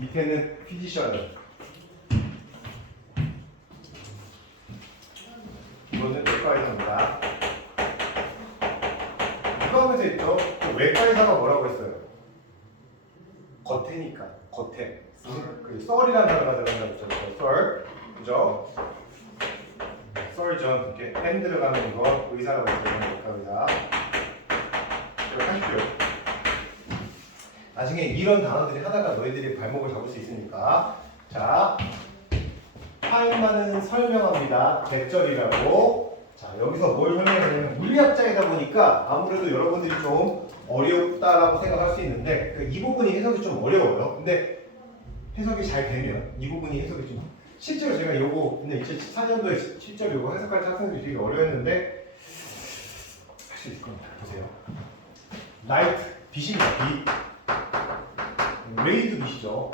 밑에는 피지션. 이거는 외과 의사입니다. 이거 하면서 있죠. 외과 의사가 뭐라고 했어요? 겉에니까. 겉에. 그 썰이라는 단어가 들어간다 했죠. 썰. 그죠? 썰전. 이렇게 N 들어가는 거 의사라고 했어요. 외과 의사. 기억하십시오. 나중에 이런 단어들이 하다가 너희들이 발목을 잡을 수 있으니까. 자, 타임만은 설명합니다. 대절이라고. 자, 여기서 뭘 설명하냐면 물리학자이다 보니까 아무래도 여러분들이 좀 어렵다라고 생각할 수 있는데 이 부분이 해석이 좀 어려워요. 근데 해석이 잘 되면 이 부분이 해석이 좀 실제로 제가 요거 근데 2014년도에 실제로 요거 해석할 학생들이 되게 어려웠는데 할 수 있을 겁니다. 보세요. 라이트, 빛입니다. 빛. 레이도 빛이죠.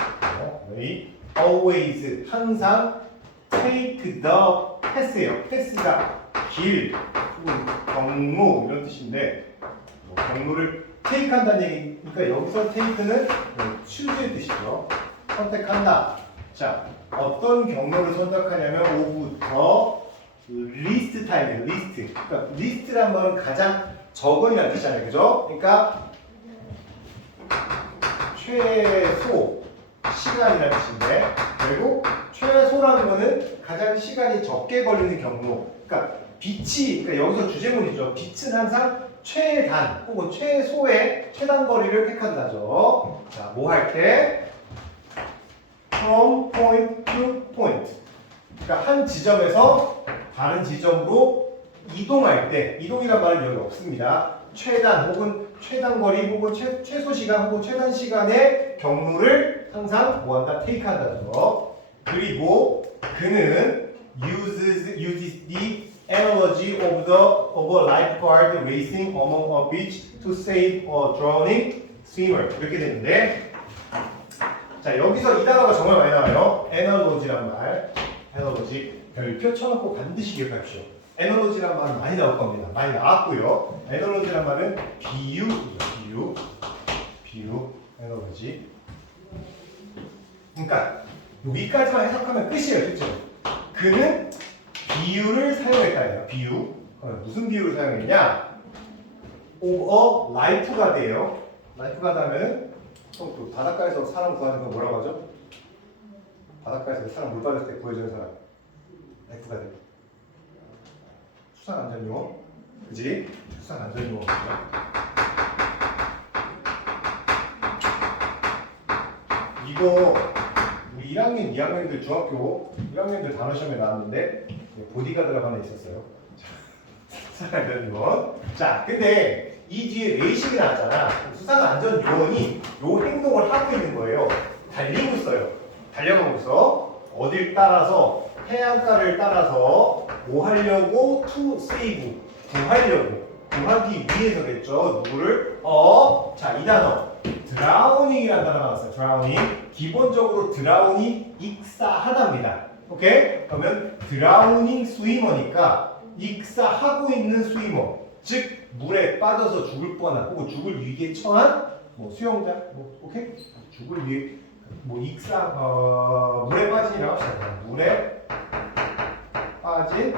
레이. always, 항상 take the pass예요. pass가 길, 혹은 경로 이런 뜻인데 경로를 take 한다는 얘기니까 여기서 take는 choos의 뜻이죠. 선택한다. 자, 어떤 경로를 선택하냐면 of the least time이에요. least. 그러니까 least란 말은 가장 적은이라는 뜻이잖아요. 그죠? 그러니까 최소 시간이라는 뜻인데 결국 최소라는 거는 가장 시간이 적게 걸리는 경로. 그러니까 빛이, 그러니까 여기서 주제문이죠. 빛은 항상 최단 혹은 최소의 최단 거리를 택한다죠. 자, 뭐 할 때? From point to point. 그러니까 한 지점에서 다른 지점으로 이동할 때, 이동이란 말은 여기 없습니다. 최단 혹은 최단 거리 혹은 최소 시간 혹은 최단 시간의 경로를 항상 뭐한다? take 한다죠. 그리고 그는 uses the analogy of a lifeguard racing along a beach to save a drowning swimmer. 이렇게 되는데 자, 여기서 이 단어가 정말 많이 나와요. analogy란 말. analogy. 별표 쳐놓고 반드시 기억하십시오. analogy란 말은 많이 나올 겁니다. 많이 나왔고요. analogy란 말은 비유, analogy. 그러니까 여기까지만 해석하면 끝이에요, 실제로. 그는 비유를 사용했다예요. 비유. 무슨 비유를 사용했냐? of a lifeguard예요. lifeguard하면 또 바닷가에서 사람 구하는 거 뭐라고 하죠? 바닷가에서 사람 물 빠질 때 구해주는 사람. 라이프가드. 수상안전요원. 그지? 수상안전요원. 이거 우리 1학년, 2학년들 중학교 1학년들 단어 시험에 나왔는데 보디가드라고 하나 있었어요. 수상안전요원. 자, 근데 이 뒤에 레이싱이 나왔잖아. 수상안전요원이 요 행동을 하고 있는 거예요. 달리고 있어요. 달려가고 있어. 어딜 따라서 해안가를 따라서 뭐 하려고? to save. 구하려고. 구하기 위해서겠죠. 누구를? 자, 이 단어. 드라우닝이라는 단어가 나왔어요. 드라우닝. 기본적으로 드라우닝이 익사하답니다. 오케이? 그러면 드라우닝 스위머니까 익사하고 있는 스위머. 즉 물에 빠져서 죽을 뻔한 혹은 죽을 위기에 처한 뭐 수영자, 뭐 오케이? 죽을 위해 뭐 익사 물에 빠진이라고 합시다. 물에 빠진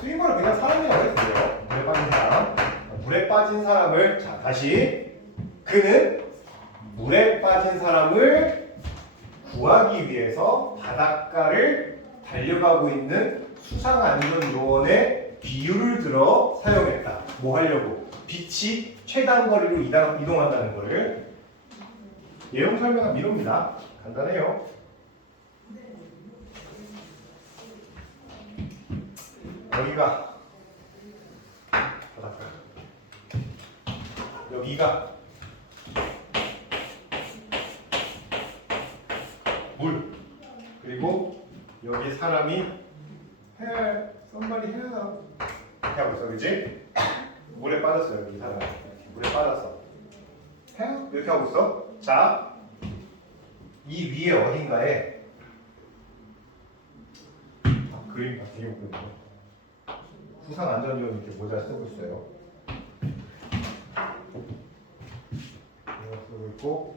스위머를 그냥 사람이라고 해도 돼요. 물에 빠진 사람. 물에 빠진 사람을 자 다시 그는 물에 빠진 사람을 구하기 위해서 바닷가를 달려가고 있는 수상안전요원의 비유를 들어 사용했다. 뭐 하려고? 빛이 최단 거리로 이동한다는 거를. 내용 설명은 이럽니다. 간단해요. 여기가 바닷가. 여기가 물. 그리고 여기 사람이 somebody help 이렇게 하고 있어, 그치? 물에 빠졌어요, 여기 사람. 물에 빠졌어. help 이렇게 하고 있어. 자, 이 위에 어딘가에 그림 되게 웃거든요. 수상안전요원 이렇게 모자 쓰고 있어요. 이거 쓰고 있고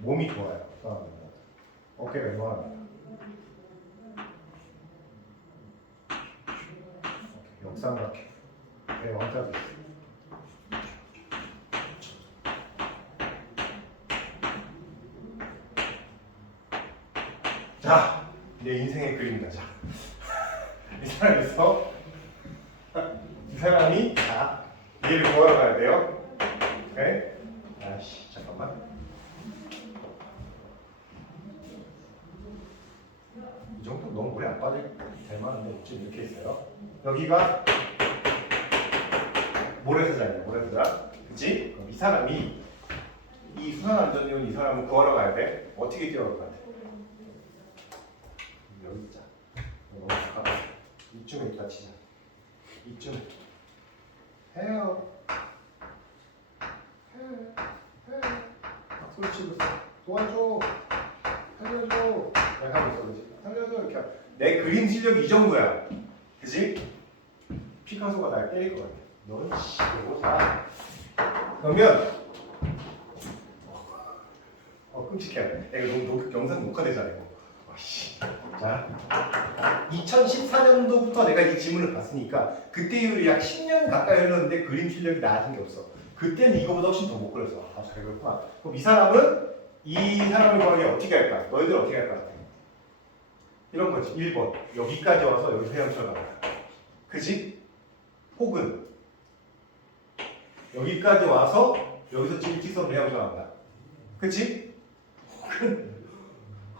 몸이 좋아요. 수상안전요원. 어깨가 이만합니다. 역삼각형. 네, 왕자도 있어요. 자, 내 인생의 그림이다. 자, 이 사람이 자, 얘를 구하러 가야 돼요. 오케이? 아이씨, 잠깐만. 이 정도 너무 오래 안 빠질 될 만한데 지금 이렇게 있어요. 여기가 모래사장이야, 모래사장. 그치? 그럼 이 사람이 이 수산안전요원 이 사람을 구하러 가야 돼. 어떻게 뛰어갈 것 같아? 여기 있자. 너무 가까워. 이쯤에 있다 치자. 이쯤. 해요. 해. 소리 치고 있어. 도와줘. 살려줘. 내가 하고 있어, 그지? 살려줘. 이렇게. 내 그림 실력이 이 정도야. 그지? 피카소가 날 때릴 것 같아. 넌 씨, 이거 다. 그러면 끔찍해. 내가 너무 영상 녹화되잖아 이거. 씨. 자, 2014년도부터 내가 이 지문을 봤으니까 그때 이후로 약 10년 가까이 흘렀는데 그림 실력이 나아진 게 없어. 그때는 이거보다 훨씬 더 못 그렸어. 아, 잘 그렸구나. 그럼 이 사람은 이 사람을 구하기 어떻게 할까? 너희들 어떻게 할 것 같아? 이런 거지. 1번. 여기까지 와서 여기서 헤엄쳐 나간다. 그지? 혹은 여기까지 와서 여기서 일직선으로 헤엄쳐 나간다. 그치?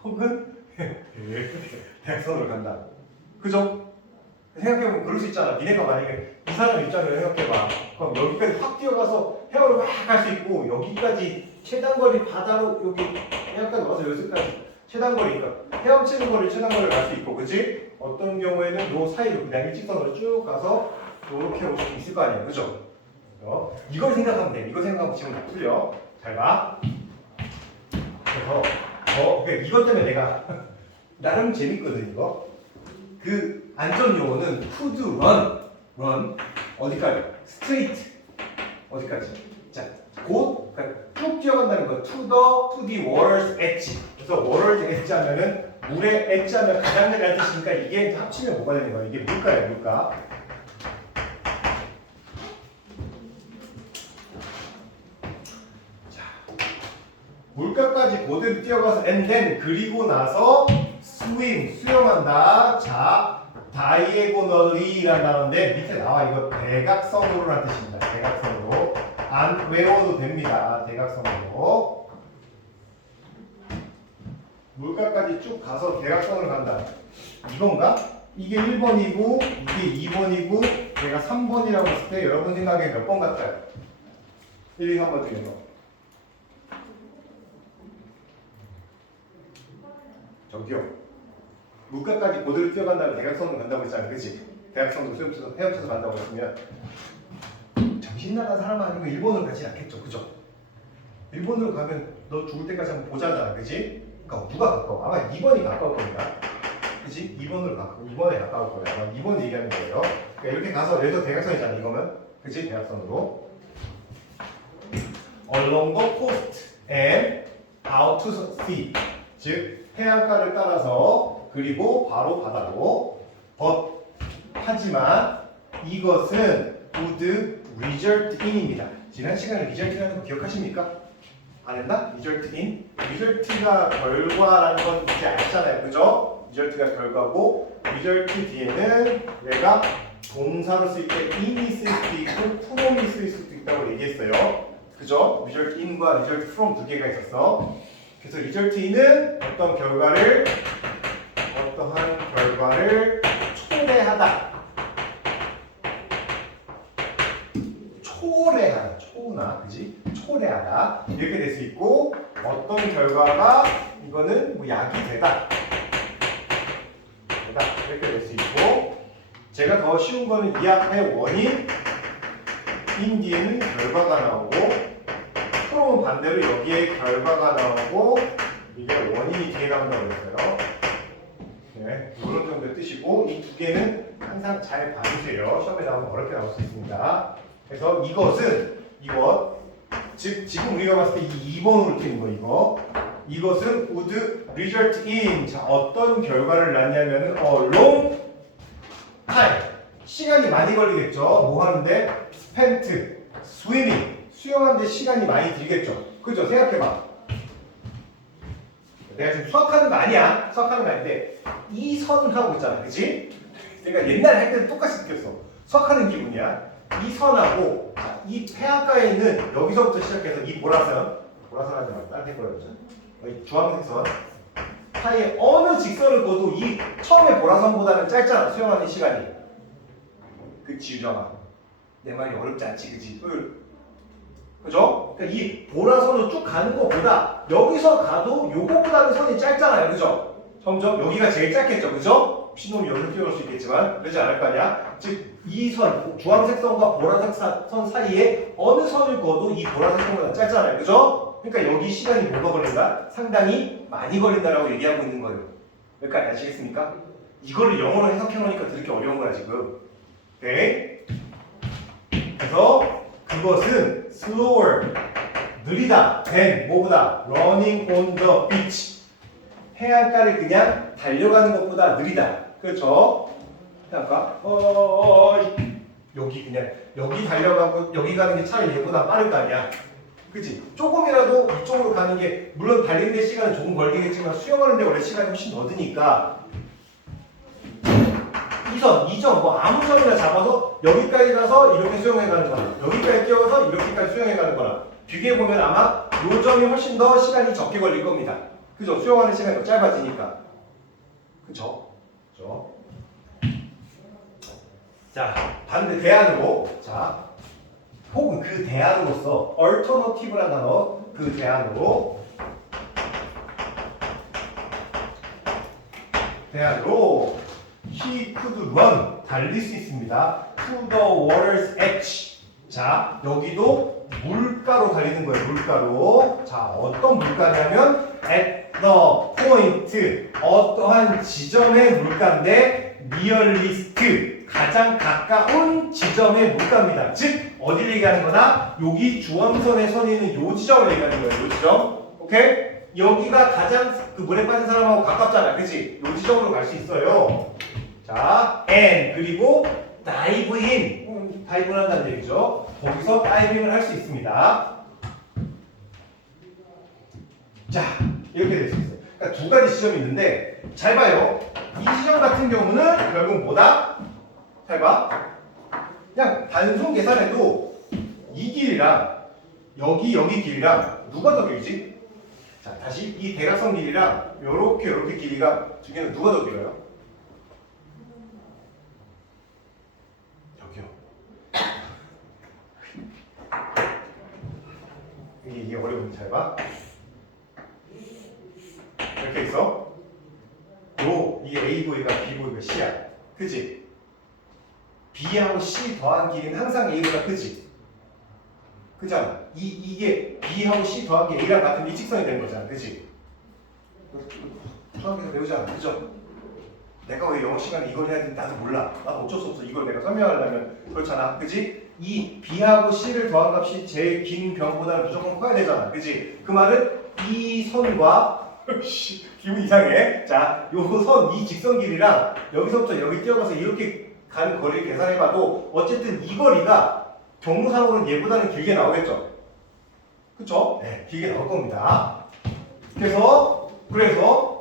혹은 대각선으로 간다. 그죠? 생각해보면 그럴 수 있잖아. 니네가 만약에 이 사람 입장으로 생각해봐. 그럼 여기까지 확 뛰어가서 헤엄을 막 갈 수 있고 여기까지 최단거리 바다로 여기 해안까지 와서 여기까지 최단거리니까 헤엄치는 거리 최단거리를 갈 수 있고, 그치? 어떤 경우에는 요 사이로 그냥 일직선으로 쭉 가서 이렇게 올 수 있을 거 아니야. 그죠? 이걸 생각하면 돼. 이거 생각하면 지금 다 풀려. 잘 봐. 그래서 이것 때문에 내가 나름 재밌거든 이거. 그 안전 용어는 could run 어디까지? straight 어디까지? 자, 곧 그러니까 쭉 뛰어간다는 거. to the water's edge. 그래서 water's edge 하면은 물의 edge 하면 가장자리라는 뜻이니까 이게 합치면 뭐가 되는 거야? 이게 물가예요, 물가. 물가까지 그대로 뛰어가서 and then 그리고 나서 swim 수영한다. 자, diagonally라는 단어인데 밑에 나와. 이거 대각선으로라는 뜻입니다. 대각선으로. 안 외워도 됩니다. 대각선으로. 물가까지 쭉 가서 대각선으로 간다. 이건가? 이게 1번이고 이게 2번이고 내가 3번이라고 했을 때 여러분 생각에 몇 번 같아요? 1, 2, 3번 중에서. 저기요. 물가까지 그대로 뛰어간 다음에 대각선으로 간다고 했잖아요. 그치? 대각선으로 헤엄쳐서 간다고 했으면 정신 나간 사람 아니고 일본으로 가지 않겠죠. 그죠? 일본으로 가면 너 죽을 때까지 한번 보자잖아. 그치? 그러니까 누가 가까워? 아마 2번이 가까울 겁니다. 그치? 2번으로 가까워. 2번에 가까울 거예요. 아마 2번 얘기하는 거예요. 그러니까 이렇게 가서 여기서 대각선이잖아. 이거면. 그치? 대각선으로. Along the coast and out to sea. 즉 해안가를 따라서 그리고 바로 바다로. 하지만 이것은 would result in입니다. 지난 시간에 result라는 거 기억하십니까? 안 했나? result in. result가 결과라는 건 이제 알잖아요. 그죠? result가 결과고 result 뒤에는 내가 동사로 쓸 때 in이 쓸 수도 있고 from이 쓸 수도 있다고 얘기했어요. 그죠? result in과 result from 두 개가 있었어. 그래서 result in은 어떠한 결과를 초래하다. 초래하다. 초나, 그지? 초래하다. 이렇게 될 수 있고, 어떤 결과가 이거는 뭐 약이 되다. 이렇게 될 수 있고, 제가 더 쉬운 거는 이 앞에 원인, 인 뒤에는 결과가 나오고, 프롬은 반대로 여기에 결과가 나오고, 이게 원인이 뒤에 나온다고 했어요. 네, 이런 정도의 뜻이고, 이 두 개는 항상 잘 봐주세요. 시험에 나오면 어렵게 나올 수 있습니다. 그래서 이것, 즉 지금 우리가 봤을 때 이 2번으로 트인 거, 이것은 would result in 자 어떤 결과를 낳냐면 long time 시간이 많이 걸리겠죠. 뭐 하는데 spent swimming 수영하는데 시간이 많이 들겠죠. 그죠? 생각해봐. 내가 지금 수학하는 거 아니야. 수학하는 거 아닌데 이 선하고 있잖아. 그치? 내가 옛날에 할 때는 똑같이 느꼈어. 수학하는 기분이야. 이 선하고 이 해안가에 있는 여기서부터 시작해서 이 보라선 하지 말고 다른 데 보여보자. 여기 주황색 선 사이에 어느 직선을 그어도 이 처음에 보라선보다는 짧잖아. 수영하는 시간이. 그치 유정아. 내 말이 어렵지 않지 그치? 그죠? 그러니까 이 보라선으로 쭉 가는 것보다 여기서 가도 요거보다는 선이 짧잖아요. 그죠? 점점 여기가 제일 짧겠죠. 그죠? 신놈이 여기서 뛰어올 수 있겠지만 그러지 않을 거 아니야? 즉 이 선, 주황색 선과 보라색 선 사이에 어느 선을 그어도 이 보라색 선보다 짧잖아요. 그죠? 그러니까 여기 시간이 뭐가 걸린다? 상당히 많이 걸린다라고 얘기하고 있는 거예요. 여기까지 아시겠습니까? 이거를 영어로 해석해놓으니까 들기 어려운 거야 지금. 오케이? 그래서 그것은 slower 느리다 than 뭐보다 running on the beach 해안가를 그냥 달려가는 것보다 느리다. 그렇죠? 해안가 여기 그냥 여기 달려가고 여기 가는 게 차라리 얘보다 빠를 거 아니야. 그치? 조금이라도 이쪽으로 가는 게 물론 달리는 데 시간은 조금 걸리겠지만 수영하는데 원래 시간이 훨씬 더 드니까 이 선, 이 점, 뭐 아무 점이나 잡아서 여기까지 가서 이렇게 수영해 가는 거나 여기까지 뛰어서 이렇게까지 수영해 가는 거나 비교해 보면 아마 요 점이 훨씬 더 시간이 적게 걸릴 겁니다. 그죠? 수영하는 시간이 더 짧아지니까. 그죠? 그죠? 자, 반대 대안으로 자, 혹은 그 대안으로서 alternative라는 단어 그 대안으로 He could run 달릴 수 있습니다. To the water's edge. 자 여기도 물가로 달리는 거예요. 물가로. 자 어떤 물가냐면 at the point 어떠한 지점의 물가인데 nearest 가장 가까운 지점의 물가입니다. 즉 어디를 얘기하는 거나 여기 주황선에 서 있는 요 지점을 얘기하는 거예요. 요 지점. 오케이? 여기가 가장 그 물에 빠진 사람하고 가깝잖아. 그치? 요 지점으로 갈 수 있어요. 자, and 그리고 dive in. 다이브를 한다는 얘기죠. 거기서 다이빙을 할 수 있습니다. 자, 이렇게 될 수 있어요. 그러니까 두 가지 지점이 있는데 잘 봐요. 이 지점 같은 경우는 결국 뭐다? 잘 봐. 그냥 단순 계산해도 이 길이랑 여기 길이랑 누가 더 길지? 자, 다시 이 대각선 길이랑 요렇게 길이가 두 개는 누가 더 길어요? 여기요. 이게 어려운지 잘 봐. 이렇게 있어. 이게 A 부위가 B 부위가 C야. 그치? B하고 C 더한 길이는 항상 A보다 크지? 그잖아. 이게 B하고 C 더한 게 A랑 같은 일직선이 되는 거잖아. 그치? 초등학교에서 배우잖아. 그죠? 내가 왜 영어 시간에 이걸 해야 되는지 나도 몰라. 나도 어쩔 수 없어. 이걸 내가 설명하려면. 그렇잖아. 그치? 이 B하고 C를 더한 값이 제일 긴 변보다는 무조건 커야 되잖아. 그치? 그 말은 이 선과 기분 이상해. 자, 요 선, 이 직선 길이랑 여기서부터 여기 뛰어가서 이렇게 가는 거리를 계산해봐도 어쨌든 이 거리가 경로상으로는 얘보다는 길게 나오겠죠? 그쵸? 네, 길게 나올 겁니다.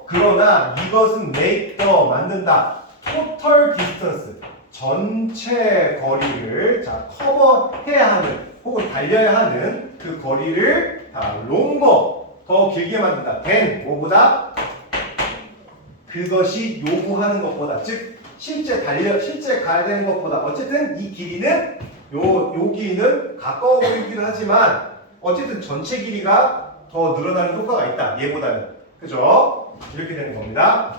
그러나 이것은 make the 만든다. total distance 전체 거리를 자 커버해야 하는 혹은 달려야 하는 그 거리를 longer 더 길게 만든다. than 뭐보다 그것이 요구하는 것보다 즉 실제 가야 되는 것보다 어쨌든 이 길이는 요 길이는 가까워 보이기도 하지만 어쨌든 전체 길이가 더 늘어나는 효과가 있다. 얘보다는. 그죠? 이렇게 되는 겁니다.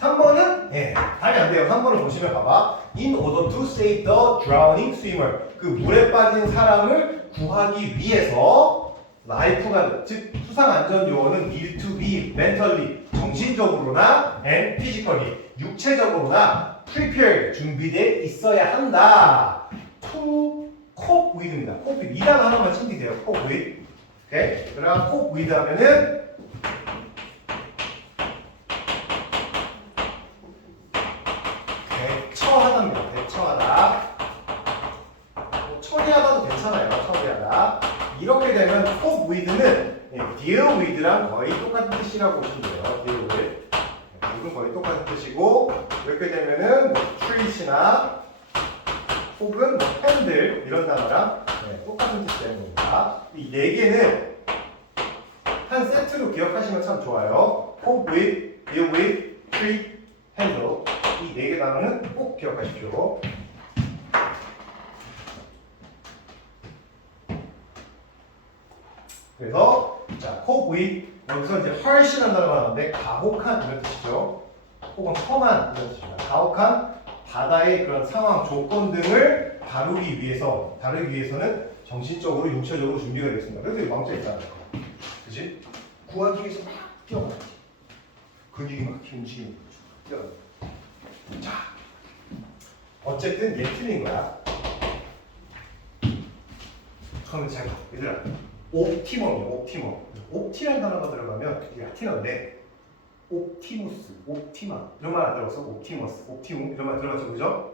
3번은 답이 안 돼요. 3번을 보시면 봐봐. In order to save the drowning swimmer 그 물에 빠진 사람을 구하기 위해서 라이프가드 즉 수상안전 요원은 need to be mentally 정신적으로나 and physically 육체적으로나 prepared 준비되어 있어야 한다. to cope with입니다. cope with 이란 하나만 챙기세요. cope with 오케이? 얘들아, 콕 위드 하면은 대처하다입니다. 대처하다. 뭐 처리하다도 괜찮아요. 처리하다. 이렇게 되면 콕 위드는 deal with랑 거의 똑같은 뜻이라고 보시면 돼요. deal with. 이건 거의 똑같은 뜻이고, 이렇게 되면은 뭐 treat이나 혹은 뭐 핸들 이런 단어랑 똑같은 뜻이 되는 겁니다. 이 네 개는 한 세트로 기억하시면 참 좋아요. cope with, deal with, treat, handle. 이 네 개 단어는 꼭 기억하십시오. 그래서 자, cope with 여기서 이제 harsh라는 단어가 나오는데 가혹한 이런 뜻이죠. 혹은 험한 이런 뜻입니다. 가혹한 바다의 그런 상황, 조건 등을 다루기 위해서는 정신적으로, 육체적으로 준비가 되겠습니다. 그래서 이 왕자 있잖아요. 그치? 구하기 위해서 막 뛰어가야지. 근육이 막 움직이는 거죠. 뛰어가. 자, 어쨌든 얘 틀린 거야. 그러면 잘 봐. 얘들아, 옵티멈이야, 옵티멈. 옵티라는 단어가 들어가면 이게 라틴어인데 옵티무스, 옵티마 이런 말 안 들어봤어? 옵티머스, 옵티움 이런 말 들어봤죠, 그죠?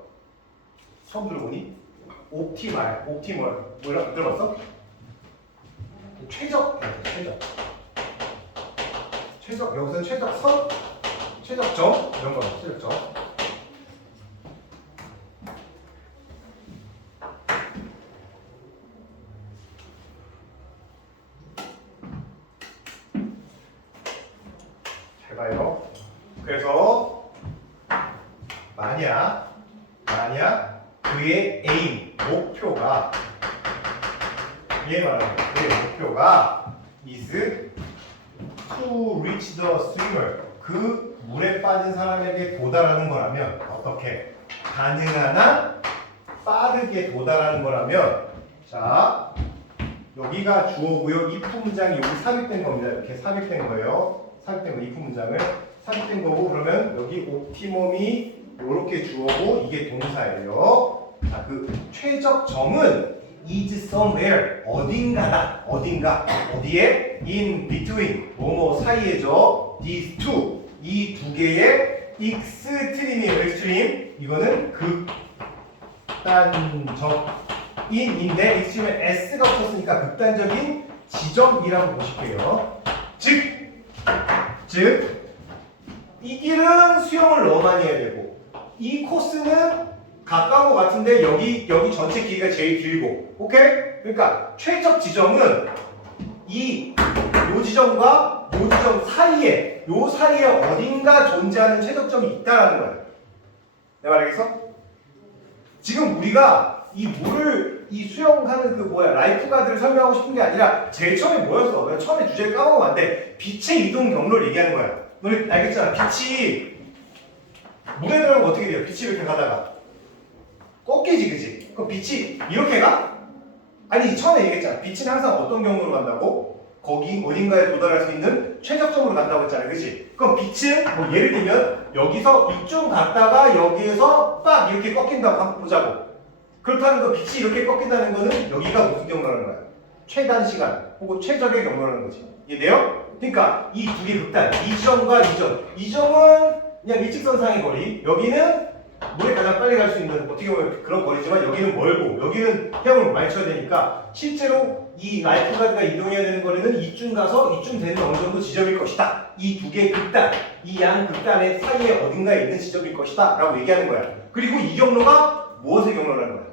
처음 들어보니? 옵티말, 옵티멀 뭐라 들어봤어? 최적, 최적 여기서는 최적선, 최적점 이런 거 최적점. 잘 봐요. 그래서 만약 그의 에임, 목표가 그의 목표가 is to reach the swimmer, 그 물에 빠진 사람에게 도달하는 거라면 어떻게? 가능한 한 빠르게 도달하는 거라면 자, 여기가 주어고요. if 문장이 여기 삽입된 겁니다. 이렇게 삽입된 거예요. 삽입된 거, if 문장을 삽입된 거고, 그러면 여기 옵티멈이 이렇게 주어고 이게 동사예요. 자, 그 최적점은 is somewhere, 어딘가다. 어디에? in between, 뭐뭐 사이에죠. these two, 이 두 개의 extreme이에요. extreme. 이거는 극단적인인데 extreme에 s가 붙었으니까 극단적인 지점이라고 보실게요. 즉 이 길은 수영을 너무 많이 해야 되고, 이 코스는 가까운 것 같은데 여기 전체 길이가 제일 길고, 오케이? 그러니까 최적 지점은 요 지점과 요 지점 사이에, 요 사이에 어딘가 존재하는 최적점이 있다라는 거야. 내 말 알겠어? 지금 우리가 이 수영하는 라이프가드를 설명하고 싶은 게 아니라 제일 처음에 뭐였어? 내가 처음에 주제를 까먹으면 안 돼. 빛의 이동 경로를 얘기하는 거야. 너희 알겠잖아. 빛이 물에 들어가면 어떻게 돼요? 빛이 이렇게 가다가 꺾이지, 그치? 그럼 빛이 이렇게 가? 아니, 처음에 얘기했잖아. 빛은 항상 어떤 경로로 간다고? 거기 어딘가에 도달할 수 있는 최적점으로 간다고 했잖아, 그치? 그럼 빛은 뭐 예를 들면 여기서 이쪽 갔다가 여기에서 빡 이렇게 꺾인다고 한번 보자고. 그렇다는 거, 빛이 이렇게 꺾인다는 거는 여기가 무슨 경로라는 거야? 최단 시간 혹은 최적의 경로라는 거지. 이해돼요? 그러니까 이 두 개 극단, 이 점과 이 점은 그냥 일직선상의 거리, 여기는 물에 가장 빨리 갈 수 있는 어떻게 보면 그런 거리지만 여기는 멀고 여기는 헤엄을 많이 쳐야 되니까 실제로 이 라이프가드가 이동해야 되는 거리는 이쯤 가서 이쯤 되는 어느 정도 지점일 것이다. 이 두 개의 극단, 이 양 극단의 사이에 어딘가에 있는 지점일 것이다 라고 얘기하는 거야. 그리고 이 경로가 무엇의 경로라는 거야?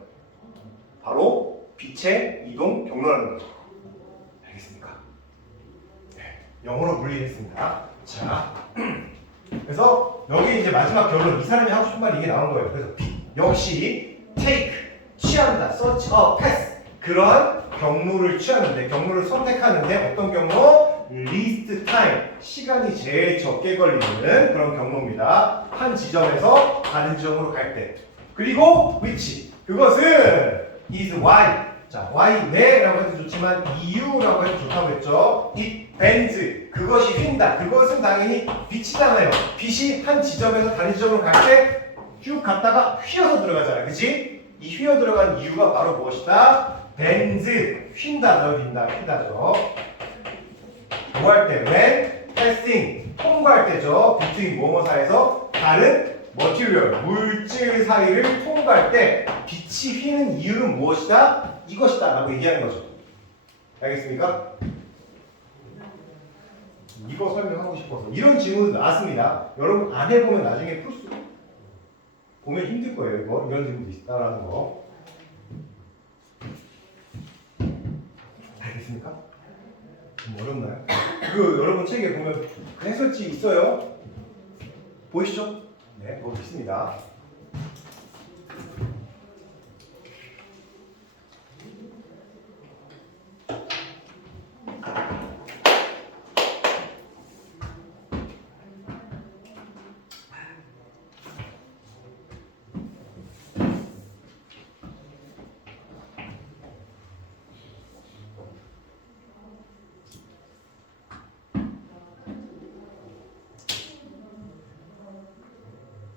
바로 빛의 이동 경로라는 거죠. 알겠습니까? 네, 영어로 분리했습니다. 자, 그래서 여기 이제 마지막 결론, 이 사람이 하고 싶은 말이 이게 나온 거예요. 그래서 역시 take, 취한다, search, pass, 그런 경로를 취하는데, 경로를 선택하는데 어떤 경로? least time, 시간이 제일 적게 걸리는 그런 경로입니다. 한 지점에서 다른 지점으로 갈 때. 그리고 which, 그것은 is why. 자, why, 왜라고 해도 좋지만 이유라고 해도 좋다고 했죠. it bends, 그것이 휜다. 그것은 당연히 빛이잖아요. 빛이 한 지점에서 다른 지점으로 갈 때 쭉 갔다가 휘어서 들어가잖아요. 그치? 이 휘어 들어간 이유가 바로 무엇이다? bends, 휜다, 휘다죠. 뭐 할 때? when passing 통과할 때죠. between 뭐뭐 사이에서 다른 material 물질 사이를 통과할 때 빛이 휘는 이유는 무엇이다? 이것이다 라고 얘기하는 거죠. 알겠습니까? 이거 설명하고 싶어서 이런 질문도 나왔습니다. 여러분 안 해보면 나중에 풀 수 보면 힘들 거예요. 이거 이런 질문도 있다라는 거. 알겠습니까? 좀 어렵나요? 그 여러분 책에 보면 그 해설지 있어요. 보이시죠? 네, 거기 있습니다.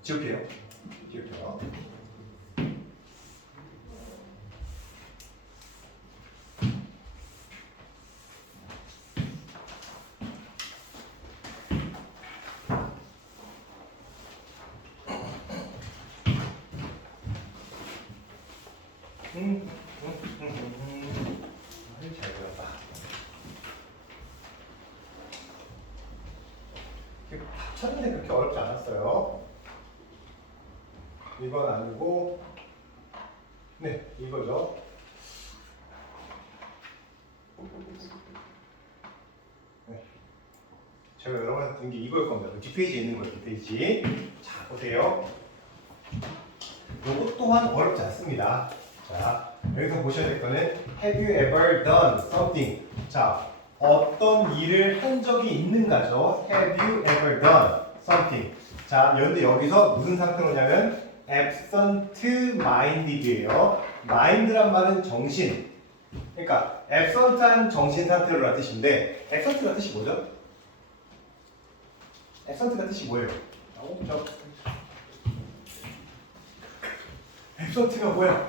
지울게요. 지울게요. 잘 그렸다. 쳤는데 그렇게 어렵지 않았어요. 이건 아니고, 네, 이거죠. 네. 제가 여러분한테 든 게 이거일 겁니다. 뒷페이지에 있는 거예요, 뒷페이지. 자, 보세요. 이것 또한 어렵지 않습니다. 자, 여기서 보셔야 될 거는 Have you ever done something? 자, 어떤 일을 한 적이 있는가죠? Have you ever done something? 자, 그런데 여기서 무슨 상태로냐면 absent-minded예요. mind란 말은 정신. 그러니까 absent한 정신 상태로라는 뜻인데 absent가 뜻이 뭐죠? absent가 뜻이 뭐예요? absent가 뭐야?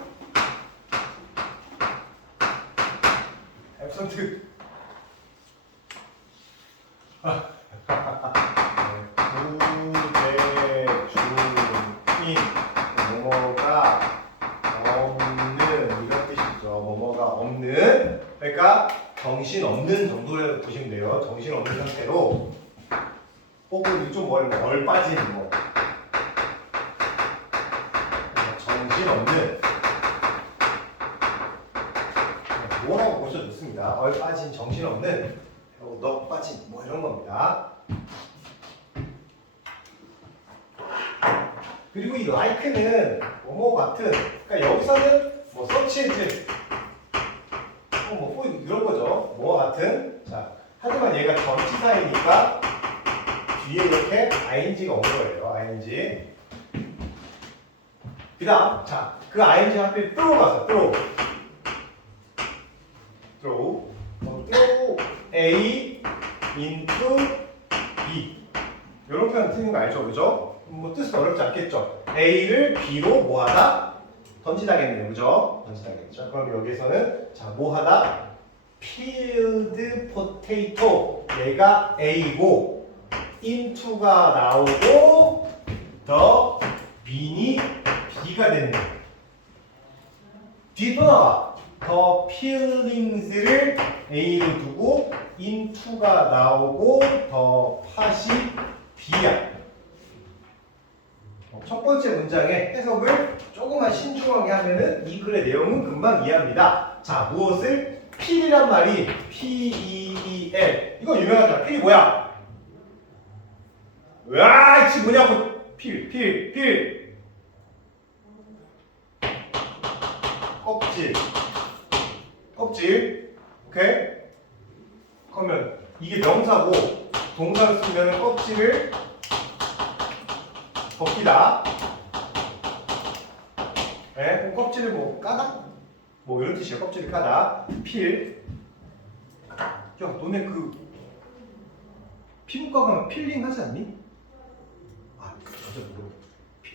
absent 부재중인 뭐뭐가 없는 이런 뜻이죠. 뭐뭐가 없는 그러니까 정신 없는 정도로 보시면 돼요. 정신 없는 상태로 혹은 좀 얼빠진 뭐 정신 없는 뭐라고 보셔도 좋습니다. 얼빠진 정신 없는 넋 빠진 뭐 이런 겁니다. 그리고 이 like는 뭐뭐 같은 그러니까 여기서는 뭐 such as 뭐 이런 거죠. 뭐와 같은 자 하지만 얘가 전치사이니까 뒤에 이렇게 ing가 온 거예요. ing 그 다음 자그 ing 하필 throw 가서 throw A into B 이런 표현 쓰는 거 알죠? 그죠? 뭐 뜻은 어렵지 않겠죠? A를 B로 뭐하다? 던지다겠네요. 그죠? 던지다겠죠? 그럼 여기서는 자 뭐하다? peeled potato 얘가 A고 into가 나오고 the B니 B가 되는 거예요. 뒤에 또 나와. 더 peelings를 A로 두고 into가 나오고 더 팥이 B야. 첫 번째 문장의 해석을 조금만 신중하게 하면은 이 글의 내용은 금방 이해합니다. 자, 무엇을? 필이란 말이 P-E-E-L 이거 유명하잖아. 필이 뭐야? 와, 이게 뭐냐고. 필 껍질 오케이? 그러면 이게 명사고 동사를 쓰면 껍질을 벗기다. 네? 껍질을 뭐 까다? 뭐 이런 뜻이야. 껍질을 까다. 필. 야, 너네 그 피부과 가면 필링 하지 않니? 아, 맞아.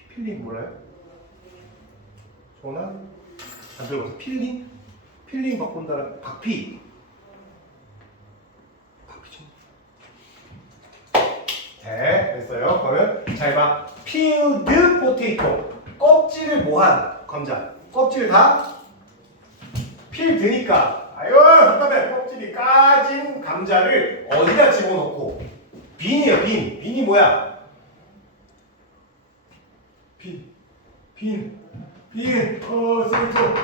필링 몰라요? 전화? 안 들어봤어. 필링? 필링 바꾼다는 박피 좀 오케이, 됐어요. 그러면 잘 봐. peeled potato. 껍질을 뭐한 감자. 껍질 다 필드니까. 아유, 잠깐만. 껍질이 까진 감자를 어디다 집어넣고? 빈이에요, 빈. 빈이 뭐야? 빈. 쓰레기통.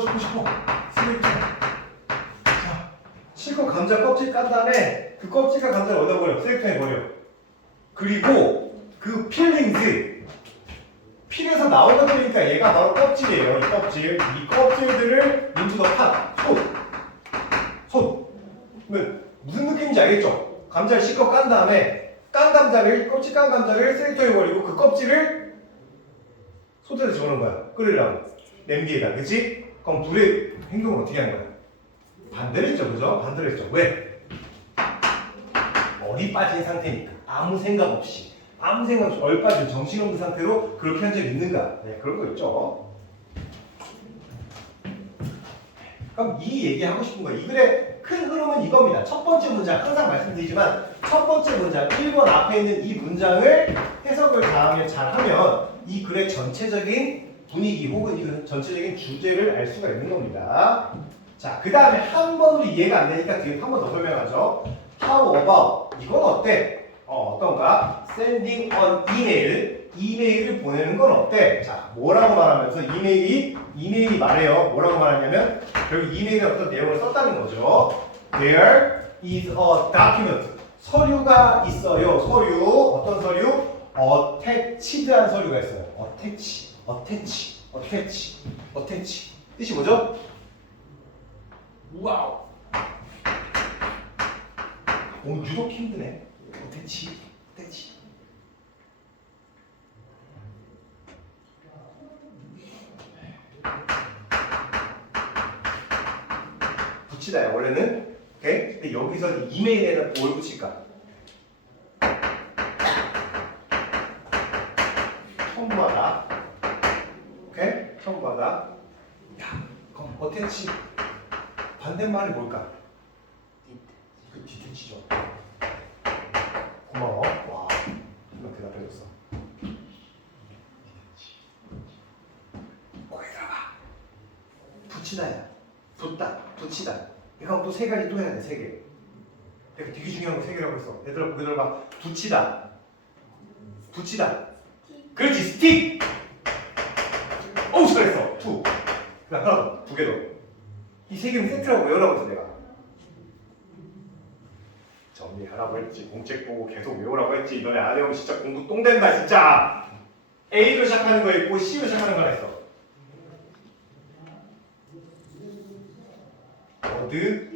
죽고 싶어. 쓰레기통. 자, 실컷 감자 껍질 깐 다음에 그 껍질과 감자를 어디다 버려? 쓰레기통에 버려. 그리고 그 필링즈. 필에서 나온 것들이니까 얘가 바로 껍질이에요. 이 껍질. 이 껍질들을 into the pot. 손은 무슨 느낌인지 알겠죠? 감자를 실컷 깐 다음에 깐 감자를, 껍질 깐 감자를 쓰레기통에 버리고 그 껍질을 솥에다 집어넣은 거야. 끓이려고. 냄비에다. 그치? 그럼 불의 행동을 어떻게 하는 거야? 반대로 했죠. 그죠? 반대로 했죠. 왜? 머리 빠진 상태니까. 아무 생각 없이 얼빠진 정신없는 상태로 그렇게 한 적이 있는가? 네, 그런 거 있죠. 그럼 이 얘기하고 싶은 거예요. 이 글의 큰 흐름은 이겁니다. 첫 번째 문장, 항상 말씀드리지만 첫 번째 문장, 1번 앞에 있는 이 문장을 해석을 잘하면 이 글의 전체적인 분위기 혹은 이 전체적인 주제를 알 수가 있는 겁니다. 자, 그 다음에 한 번으로 이해가 안 되니까 뒤에 한 번 더 설명하죠. How about? 이건 어때? 어떤가? Sending an email. 이메일을 보내는 건 어때? 자, 뭐라고 말하면서 이메일이 말해요. 뭐라고 말하냐면 결국 이메일에 어떤 내용을 썼다는 거죠. There is a document. 서류가 있어요. 서류. 어떤 서류? attached한 서류가 있어요. attach. 뜻이 뭐죠? 와우. 오, 유독 힘드네. attach. 붙이다야 원래는. 오케이? 근데 여기서 이메일에는 뭘 붙일까? 첨부하다. 오케이? 첨부하다. 야, 그럼 어태치 반대말이 뭘까? 그 디테치죠. 고마워. 와, 이거 대답해줬어. 거기다가 붙이다야. 붙이다. 이거 또 세 가지 또 해야 돼. 세 개. 내가 되게 중요한 거 세 개라고 했어. 얘들아 봐. 붙이다. 그렇지, 스틱. 어우, 잘했어. 투. 그다음 하나 더. 두 개 더. 이 세 개는 세트라고 외우라고 했어 내가. 정리하라고 했지. 공책 보고 계속 외우라고 했지. 너네 안 외우면 진짜 공부 똥 된다 진짜. A로 시작하는 거 있고 C로 시작하는 거 했어. 어드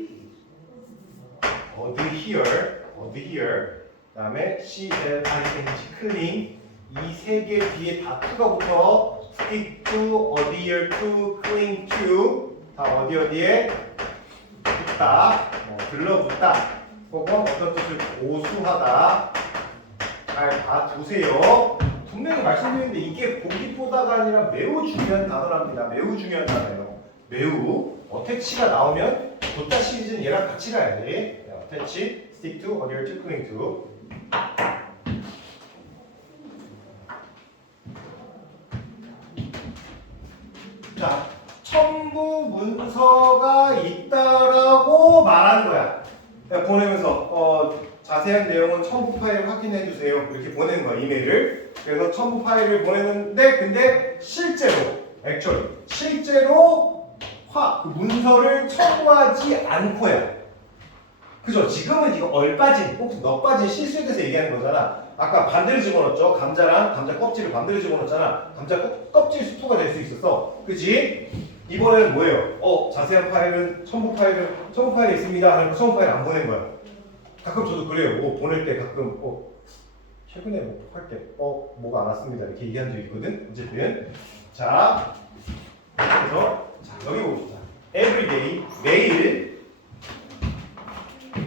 here. 그다음에 C-L-I-N-G clean. 이 세 개 뒤에 다 to가 붙어. stick to, adhere to, cling to. 다 어디에 붙다. 들러붙다. 혹은 어떤 뜻을 고수하다. 잘 봐두세요. 분명히 말씀드렸는데 이게 보기보다가 아니라 매우 중요한 단어랍니다. 매우 중요한 단어예요. 매우. 어태치가 나오면 붙다 시리즈는 얘랑 같이 가야 돼. 어태치, stick to, adhere to, cling to. 자, 첨부 문서가 있다라고 말하는 거야. 보내면서 자세한 내용은 첨부 파일 확인해 주세요. 이렇게 보내는 거야, 이메일을. 그래서 첨부 파일을 보내는데 근데 실제로 그 문서를 첨부하지 않고야. 그죠? 지금은 이거 얼빠진 혹은 넉빠진 실수에 대해서 얘기하는 거잖아. 아까 반대로 집어넣었죠. 감자랑 감자 껍질을 반대로 집어넣었잖아. 감자 껍질 수프가 될 수 있었어. 그치? 이번에는 뭐예요? 자세한 파일은 첨부 파일이 있습니다. 하는 첨부 파일 안 보낸 거야. 가끔 저도 그래요. 보낼 때 가끔 최근에 할 때 뭐가 안 왔습니다. 이렇게 얘기한 적이 있거든. 어쨌든 자, 그래서 여기 봅시다. everyday 매일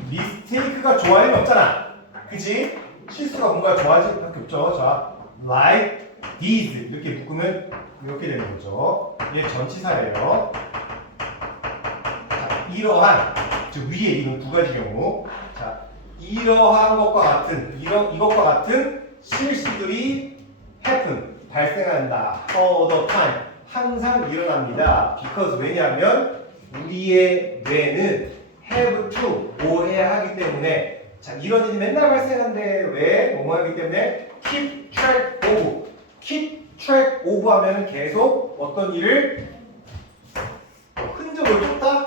미스테이크가 좋아요는 없잖아. 그치? 실수가 뭔가 좋아질 수밖에 없죠. 자, like these 이렇게 묶으면 이렇게 되는 거죠. 얘 전치사예요. 자, 이러한 즉 위에 이런 두 가지 경우. 자, 이러한 것과 같은 이것과 같은 실수들이 happen 발생한다. all the time 항상 일어납니다. because 왜냐하면 우리의 뇌는 have to 뭐 해야 하기 때문에 자 이런 일이 맨날 발생한데 왜? 뭐 하기 때문에 keep track of keep track of 하면 계속 어떤 일을 흔적을 쫓다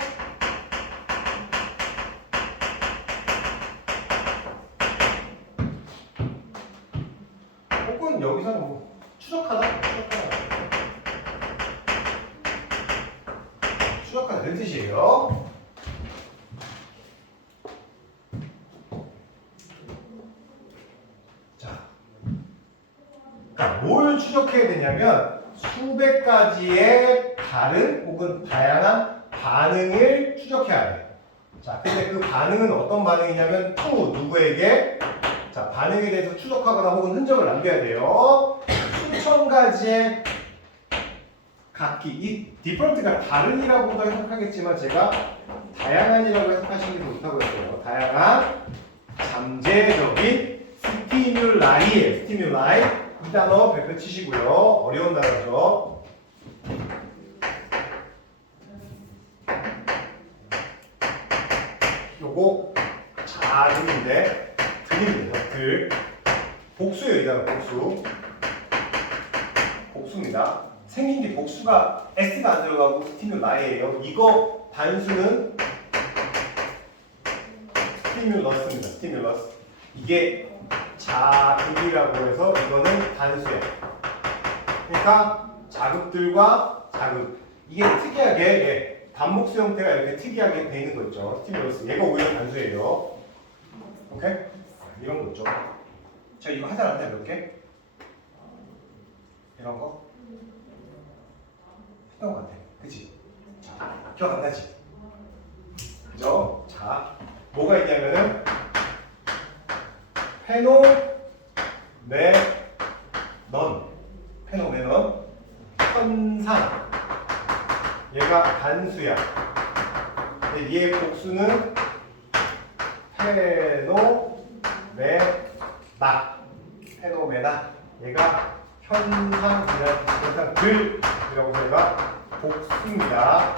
혹은 여기서는 뭐 추적하다 는 뜻이에요. 자, 그러니까 뭘 추적해야 되냐면 수백 가지의 다른 혹은 다양한 반응을 추적해야 돼. 자, 근데 그 반응은 어떤 반응이냐면 to 누구에게 자, 반응에 대해서 추적하거나 혹은 흔적을 남겨야 돼요. 수천 가지의 각기 이 디폴트가 다른이라고도 해석하겠지만 제가 다양한이라고 해석하시는 게 좋다고 했어요. 다양한 잠재적인 스티뮬라이에요. 스티뮬라이 이 단어 별표 치시고요. 어려운 단어죠. 요거 자금인데 들입니다. 들 복수예요. 이 단어 복수. 복수입니다. 생긴 게 복수가 S가 안 들어가고 스티뮬라이에요. 이거 단수는 스티뮬러스입니다. 스티뮬러스. 이게 자극이라고 해서 이거는 단수예요. 그러니까 자극들과 자극. 이게 특이하게 예, 단복수 형태가 이렇게 특이하게 돼 있는 거 있죠. 스티뮬러스. 얘가 오히려 단수예요. 오케이? 이런 거 있죠. 자 이거 하지 않았나요? 이렇게? 이런 거? 했던 것 같아. 그치? 자, 기억 안 나지? 그죠? 자, 뭐가 있냐면은 페노메넌 현상 얘가 단수야. 근데 얘의 복수는 페노메나 얘가 현상들이라고 저희가 복수입니다.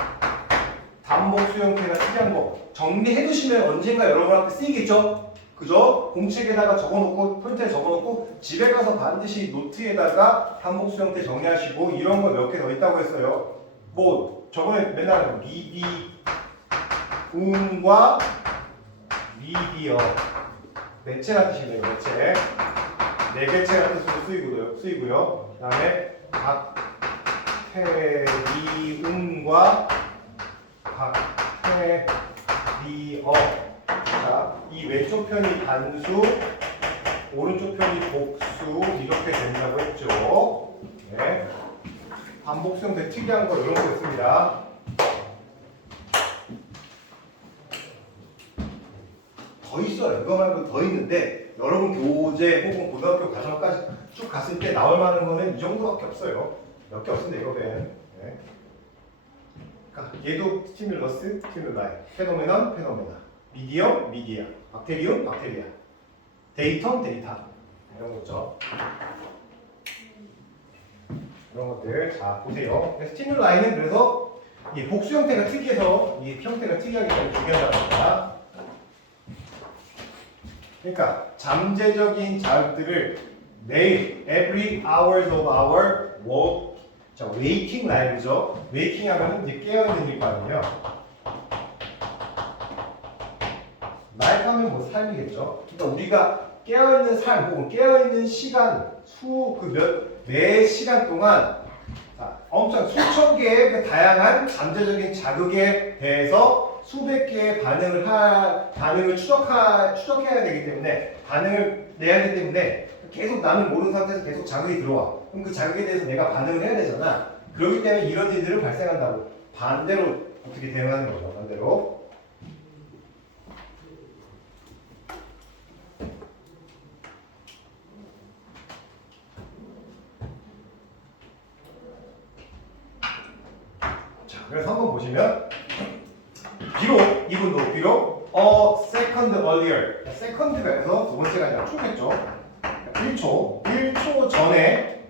단복수 형태가 특이한 거 정리해 두시면 언젠가 여러분한테 쓰이겠죠? 그죠? 공책에다가 적어놓고 포인트에 적어놓고 집에 가서 반드시 노트에다가 단복수 형태 정리하시고 이런 거 몇 개 더 있다고 했어요. 뭐 저번에 맨날 미비움과 미비어 매체라는 뜻이네요. 매체 네 개체라는 뜻으로 쓰이고요. 그 다음에 박테리움과 박테리어. 자, 이 왼쪽 편이 단수, 오른쪽 편이 복수 이렇게 된다고 했죠. 네. 반복수형 되게 특이한 거 이런 거 있습니다. 더 있어요. 이거 말고 더 있는데 여러분 교재 혹은 고등학교 과정까지 쭉 갔을 때 나올 만한 거는 이 정도밖에 없어요. 몇 개 없습니다. 이거 벤. 네. 그러니까 얘도 스티뮬러스, 스티뮬라이, 페노메나, 미디아, 박테리아, 데이터 이런 거죠. 이런 것들 자 보세요. 스티뮬라이는 그래서 이 복수 형태가 특이해서 이 형태가 특이하기 때문에 중요하다고 합니다. 그러니까 잠재적인 자극들을 매일 every hours of our work 자 waking life죠. waking 하면은 이제 깨어있는 일거 아니에요. life 하면 뭐 삶이겠죠. 그러니까 우리가 깨어있는 삶 혹은 깨어있는 시간 매 시간 동안 엄청 수천 개의 그 다양한 잠재적인 자극에 대해서 수백 개의 반응을 추적해야 되기 때문에 반응을 내야 되기 때문에 계속 나는 모르는 상태에서 계속 자극이 들어와. 그럼 그 자극에 대해서 내가 반응을 해야 되잖아. 그렇기 때문에 이런 일들은 발생한다고. 반대로 어떻게 대응하는 거죠? 반대로. 자, 그래서 한번 보시면 비록 a second earlier. second가 여기서 두 번째가 아니라 초겠죠. 1초 전에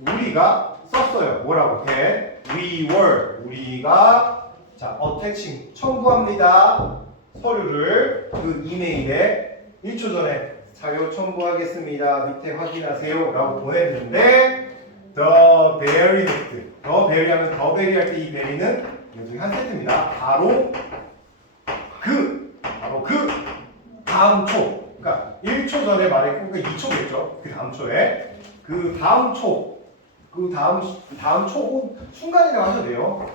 우리가 썼어요. 뭐라고 해? We were. 우리가 자 attaching 첨부합니다. 서류를 그 이메일에 1초 전에 자료 첨부하겠습니다. 밑에 확인하세요. 라고 보냈는데 the very next. the very 하면 the very 할 때 이 very는 이 중에 한 세트입니다. 바로 그 다음 초. 그러니까 1초 전에 말했고 그러니까 2초겠죠. 그 다음 초에 그 다음 초. 그 다음 초 순간이라고 하셔도 돼요.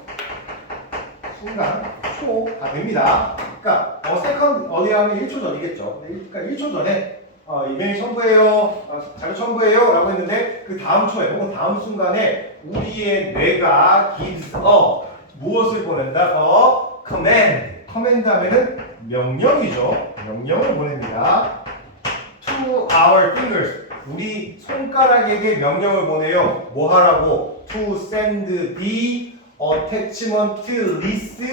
순간 초 다 됩니다. 그러니까 세컨드 어디 하면 1초 전이겠죠. 그러니까 1초 전에 이메일 첨부해요, 자료 첨부해요 라고 했는데 그 다음 초에 혹은 다음 순간에 우리의 뇌가 gives 무엇을 보낸다? command. command 하면은 명령이죠. 명령을 보냅니다. to our fingers. 우리 손가락에게 명령을 보내요. 뭐 하라고? To send the attachment list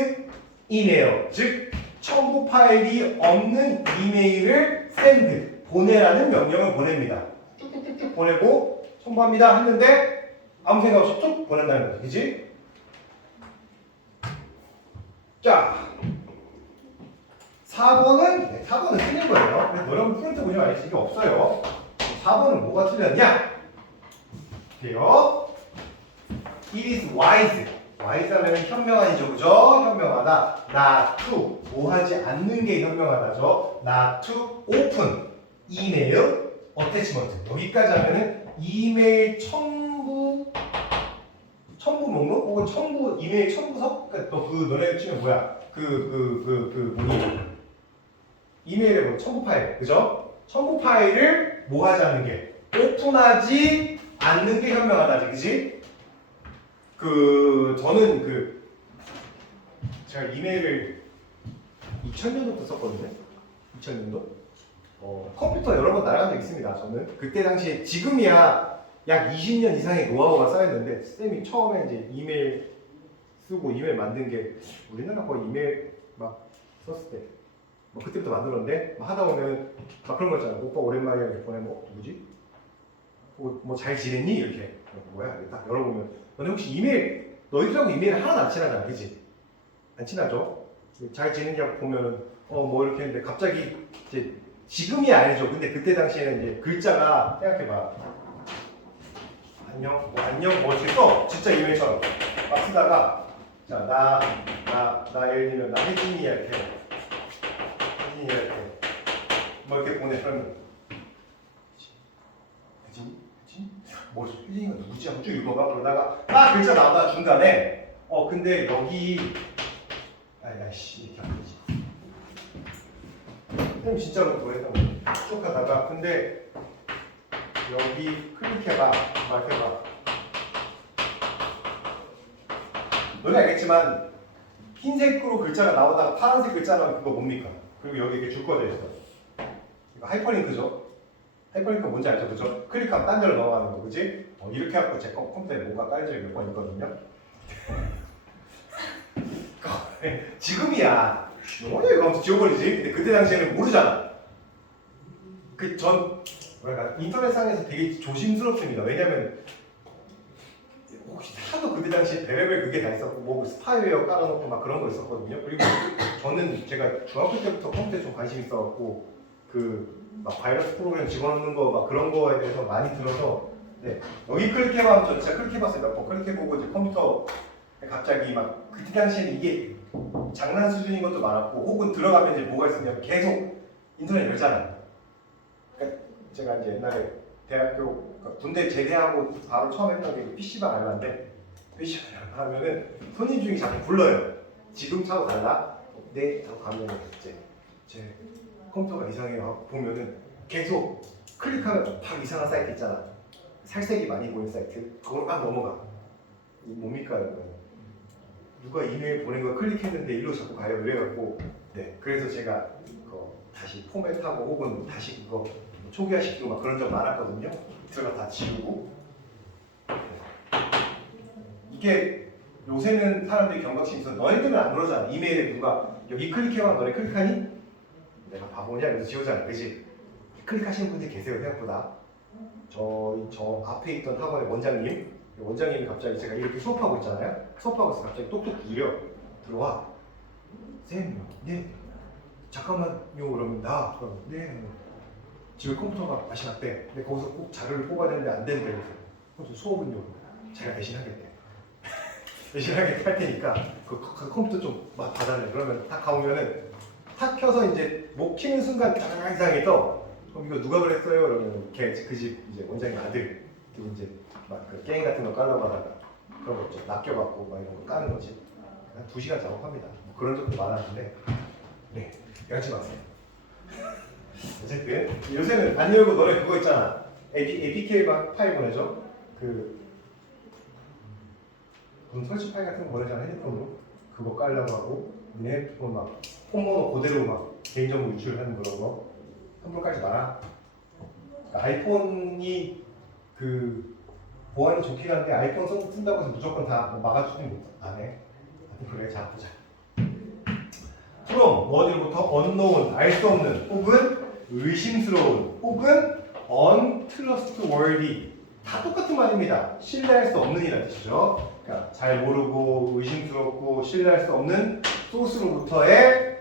email. 즉 첨부 파일이 없는 이메일을 send 보내라는 명령을 보냅니다. 쭉쭉쭉쭉 보내고 첨부합니다 했는데 아무 생각 없이 쭉 보낸다는 거죠. 그지? 자 4번은 틀린 거예요. 근데 여러분 프린트 보지 마시고 이게 없어요. 4번은 뭐가 틀렸냐? 돼요. It is wise. wise 하면 현명한이죠, 그죠? 현명하다. Not to 뭐 하지 않는 게 현명하다죠. Not to open email attachment. 여기까지 하면은 이메일 첨부 목록 혹은 첨부 이메일 첨부서. 그러니까 너네 치면 뭐야? 뭐니? 이메일에 뭐 첨부 파일, 그죠? 첨부 파일을 뭐 하지 않는 게 오픈하지 않는 게 현명하다지, 그지? 저는 제가 이메일을 2000년도부터 썼거든요. 2000년도. 컴퓨터 여러 번 날아간 적 있습니다. 저는 그때 당시에 지금이야 약 20년 이상의 노하우가 쌓였는데 쌤이 처음에 이제 이메일 쓰고 이메일 만든 게 우리나라 거의 이메일 막 썼을 때 뭐 그때부터 만들었는데 막 하다 보면 막 그런 거 있잖아. 오빠 오랜만이야 이렇게 보내면 누구지? 뭐 잘 지냈니? 이렇게 뭐야? 딱 열어보면 너네 혹시 이메일 너희들하고 이메일 하나도 안 친하잖아, 그지? 안 친하죠? 잘 지냈냐고 보면은 뭐 이렇게 했는데 갑자기 이제 지금이 아니죠. 근데 그때 당시에는 이제 글자가 생각해봐. 안녕 뭐 이렇게 써. 진짜 이메일처럼 막 쓰다가 자 나 예를 들면 나 혜진이야 이렇게 뭐 이렇게 보내. 그러면 혜진? 뭐 혜진이가 누구지? 하고 쭉 읽어봐. 그러다가 딱 글자 나온다 중간에 근데 여기 아이씨 이렇게 안 되지. 쌤 진짜로 그랬던 거야. 쭉 하다가 근데 여기 클릭해봐 말해봐. 너네 알겠지만 흰색으로 글자가 나오다가 파란색 글자 나오면 그거 뭡니까? 그리고 여기 이렇게 줄 거져 있어. 이거 하이퍼링크죠? 하이퍼링크 뭔지 알죠? 그죠? 클릭하면 딴 데로 넘어가는 거, 그지? 이렇게 하고 제 컴퓨터에 뭐가 깔린 적이 몇 번 있거든요. 지금이야. 뭐냐 이거 하면서 지워버리지? 근데 그때 당시에는 모르잖아. 뭐랄까 인터넷상에서 되게 조심스럽습니다. 왜냐면 혹시 하도 그때 당시에 별의별 그게 다 있었고 뭐 스파이웨어 깔아놓고 막 그런 거 있었거든요. 그리고 저는 제가 중학교 때부터 컴퓨터에 좀 관심 있어갖고 막 바이러스 프로그램 집어넣는 거 막 그런 거에 대해서 많이 들어서 여기 클릭해봐 하면 진짜 클릭해봤어요. 몇 번 클릭해보고 이제 컴퓨터 갑자기 막 그때 당시에는 이게 장난 수준인 것도 많았고 혹은 들어가면 이제 뭐가 있었냐면 계속 인터넷 열잖아요. 그러니까 제가 이제 옛날에 대학교 군대 제대하고 바로 처음 했던 게 PC방 알바인데 PC방 알바하면은 손님 중에 자꾸 불러요. 지금 차고 달라? 네, 하고 가면 이제 제 컴퓨터가 이상해요 하고 보면은 계속 클릭하면 막 이상한 사이트 있잖아. 살색이 많이 보이는 사이트. 그걸 막 넘어가. 뭡니까 이거? 누가 이메일 보낸 거 클릭했는데 일로 자꾸 가요 이래갖고 그래서 제가 다시 포맷하고 혹은 다시 그거 초기화시키고 막 그런 적 많았거든요. 들어가 다 지우고. 이게 요새는 사람들이 경각심 있어. 너희들은 안 그러잖아. 이메일에 누가 여기 클릭해봐 너네 클릭하니? 내가 바보냐 이러면서 지우잖아, 그지? 클릭하시는 분들이 계세요, 생각보다. 저 앞에 있던 학원의 원장님이 갑자기 제가 이렇게 수업하고 있잖아요. 수업하고 있어 갑자기 똑똑 울려 들어와. 쌤, 네, 잠깐만요. 그러면 그럼 네. 집에 컴퓨터가 다시 났대. 근데 거기서 꼭 자료를 뽑아야 되는데 안 된대. 그래서 수업은요, 제가 대신하겠대. 대신하겠대 할 테니까 그 컴퓨터 좀 받아내. 그러면 딱 가보면은 탁 켜서 이제 목 키는 순간 가장 이상해 떠. 그럼 이거 누가 그랬어요? 그러면 그 집 이제 원장님 아들 이제 막 그 게임 같은 거 깔라고 하다가 그런 거 좀 낚여갖고 막 이런 거 까는 거지. 한 2시간 작업합니다. 뭐 그런 적도 많았는데 네, 열지 마세요. 어쨌든 요새는 안 열고 너네 그거 있잖아. APK 파일 보내줘. 무슨 설치 파일 같은 거 보내잖아, 핸드폰으로. 그거 깔려고 하고 내 핸드폰 막 폰번호 그대로 막 개인정보 유출하는 그런 거 함부로 깔지 마라. 그러니까 아이폰이 그 보안이 좋긴 한데 아이폰 쓴다고 해서 무조건 다 막아주진 안 해. 그래, 자 보자. from 어디로부터 unknown 알 수 없는 혹은 의심스러운 혹은 untrustworthy 다 똑같은 말입니다. 신뢰할 수 없는 이라는 뜻이죠. 그러니까 잘 모르고 의심스럽고 신뢰할 수 없는 소스로부터의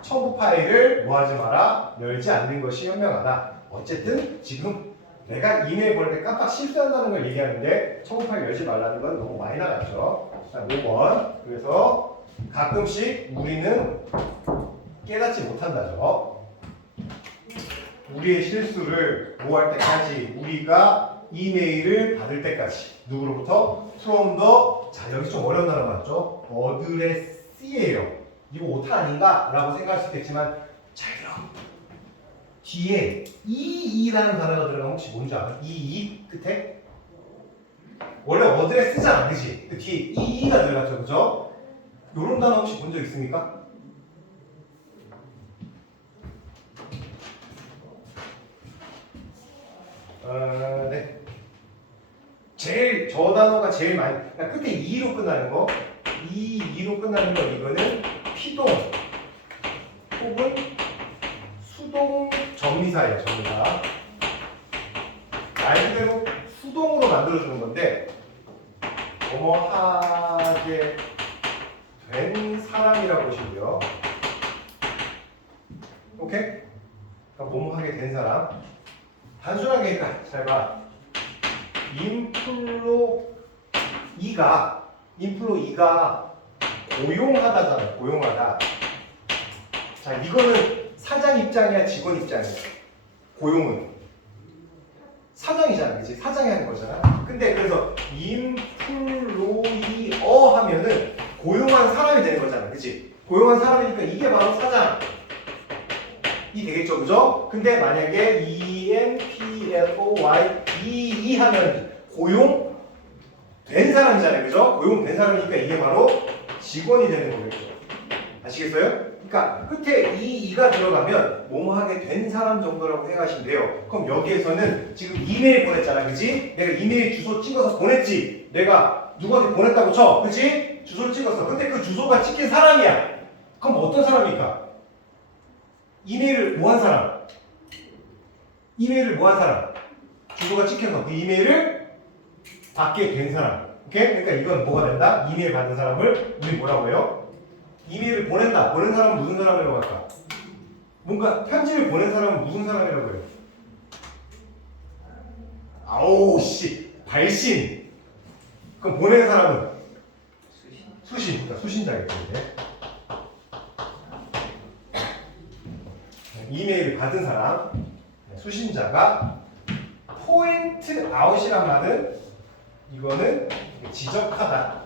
첨부 파일을 뭐하지 마라, 열지 않는 것이 현명하다. 어쨌든 지금 내가 이메일 보낼 때 깜빡 실수한다는 걸 얘기하는데 첨부 파일 열지 말라는 건 너무 많이 나갔죠. 자, 5번. 그래서 가끔씩 우리는 깨닫지 못한다죠. 우리의 실수를 뭐 할 때까지, 우리가 이메일을 받을 때까지. 누구로부터? from the, 자 여기 좀 어려운 단어 맞죠? address예요. 이거 오타 아닌가? 라고 생각할 수 있겠지만 잘 들어. 뒤에 EE라는 단어가 들어가면 혹시 뭔지 알아? EE 끝에? 원래 어드레스잖아, 그치? 그 뒤에 EE가 들어갔죠, 그죠? 요런 단어 혹시 본 적 있습니까? 네. 저 단어가 제일 많이, 그러니까 끝에 E로 끝나는 거, E로 끝나는 거, 이거는 피동 혹은 수동 정미사예요, 정미사. 말 그대로 수동으로 만들어주는 건데, 뭐뭐 하게 된 사람이라고 보시고요. 오케이? 그러니까 뭐뭐 하게 된 사람. 단순하게, 그러니까 잘 봐. 인플로 E가 고용하다잖아요. 고용하다. 자, 이거는 사장 입장이야, 직원 입장이야. 고용은 사장이잖아, 그치? 사장이 하는 거잖아. 근데 그래서 인플로이어 하면은 고용한 사람이 되는 거잖아, 그치? 고용한 사람이니까 이게 바로 사장이 되겠죠, 그죠? 근데 만약에 EMPLOY 하면 고용된 사람이잖아요, 그죠? 고용된 사람이니까 이게 바로 직원이 되는 거겠죠. 아시겠어요? 그러니까 끝에 이가 들어가면 뭐뭐하게 된 사람 정도라고 생각하시면 돼요. 그럼 여기에서는 지금 이메일 보냈잖아, 그치? 내가 이메일 주소 찍어서 보냈지. 내가 누구한테 보냈다고 쳐, 그치? 주소를 찍었어. 근데 그 주소가 찍힌 사람이야. 그럼 어떤 사람일까? 이메일을 뭐 한 사람? 이메일을 뭐 한 사람? 주소가 찍혀서 그 이메일을 받게 된 사람. 오케이? 그러니까 이건 뭐가 된다? 이메일 받은 사람을 우리 뭐라고 해요? 이메일을 보낸다. 보낸 사람은 무슨 사람이라고 할까? 뭔가 편지를 보낸 사람은 무슨 사람이라고 해요? 아우 씨, 발신. 그럼 보낸 사람은 수신. 그러니까 수신자겠죠. 이메일을 받은 사람, 수신자가 포인트 아웃이란 말은 이거는 지적하다.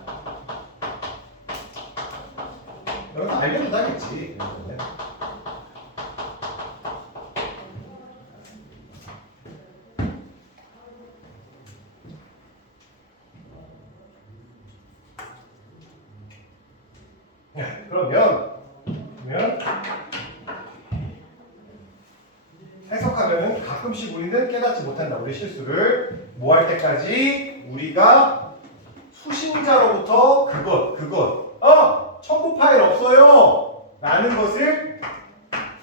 여러분 알려도 하겠지. 그러면 해석하면은 가끔씩 우리는 깨닫지 못한다. 우리 실수를 뭐 할 때까지 우리가 수신자로부터 그것 첨부 파일 없어요 라는 것을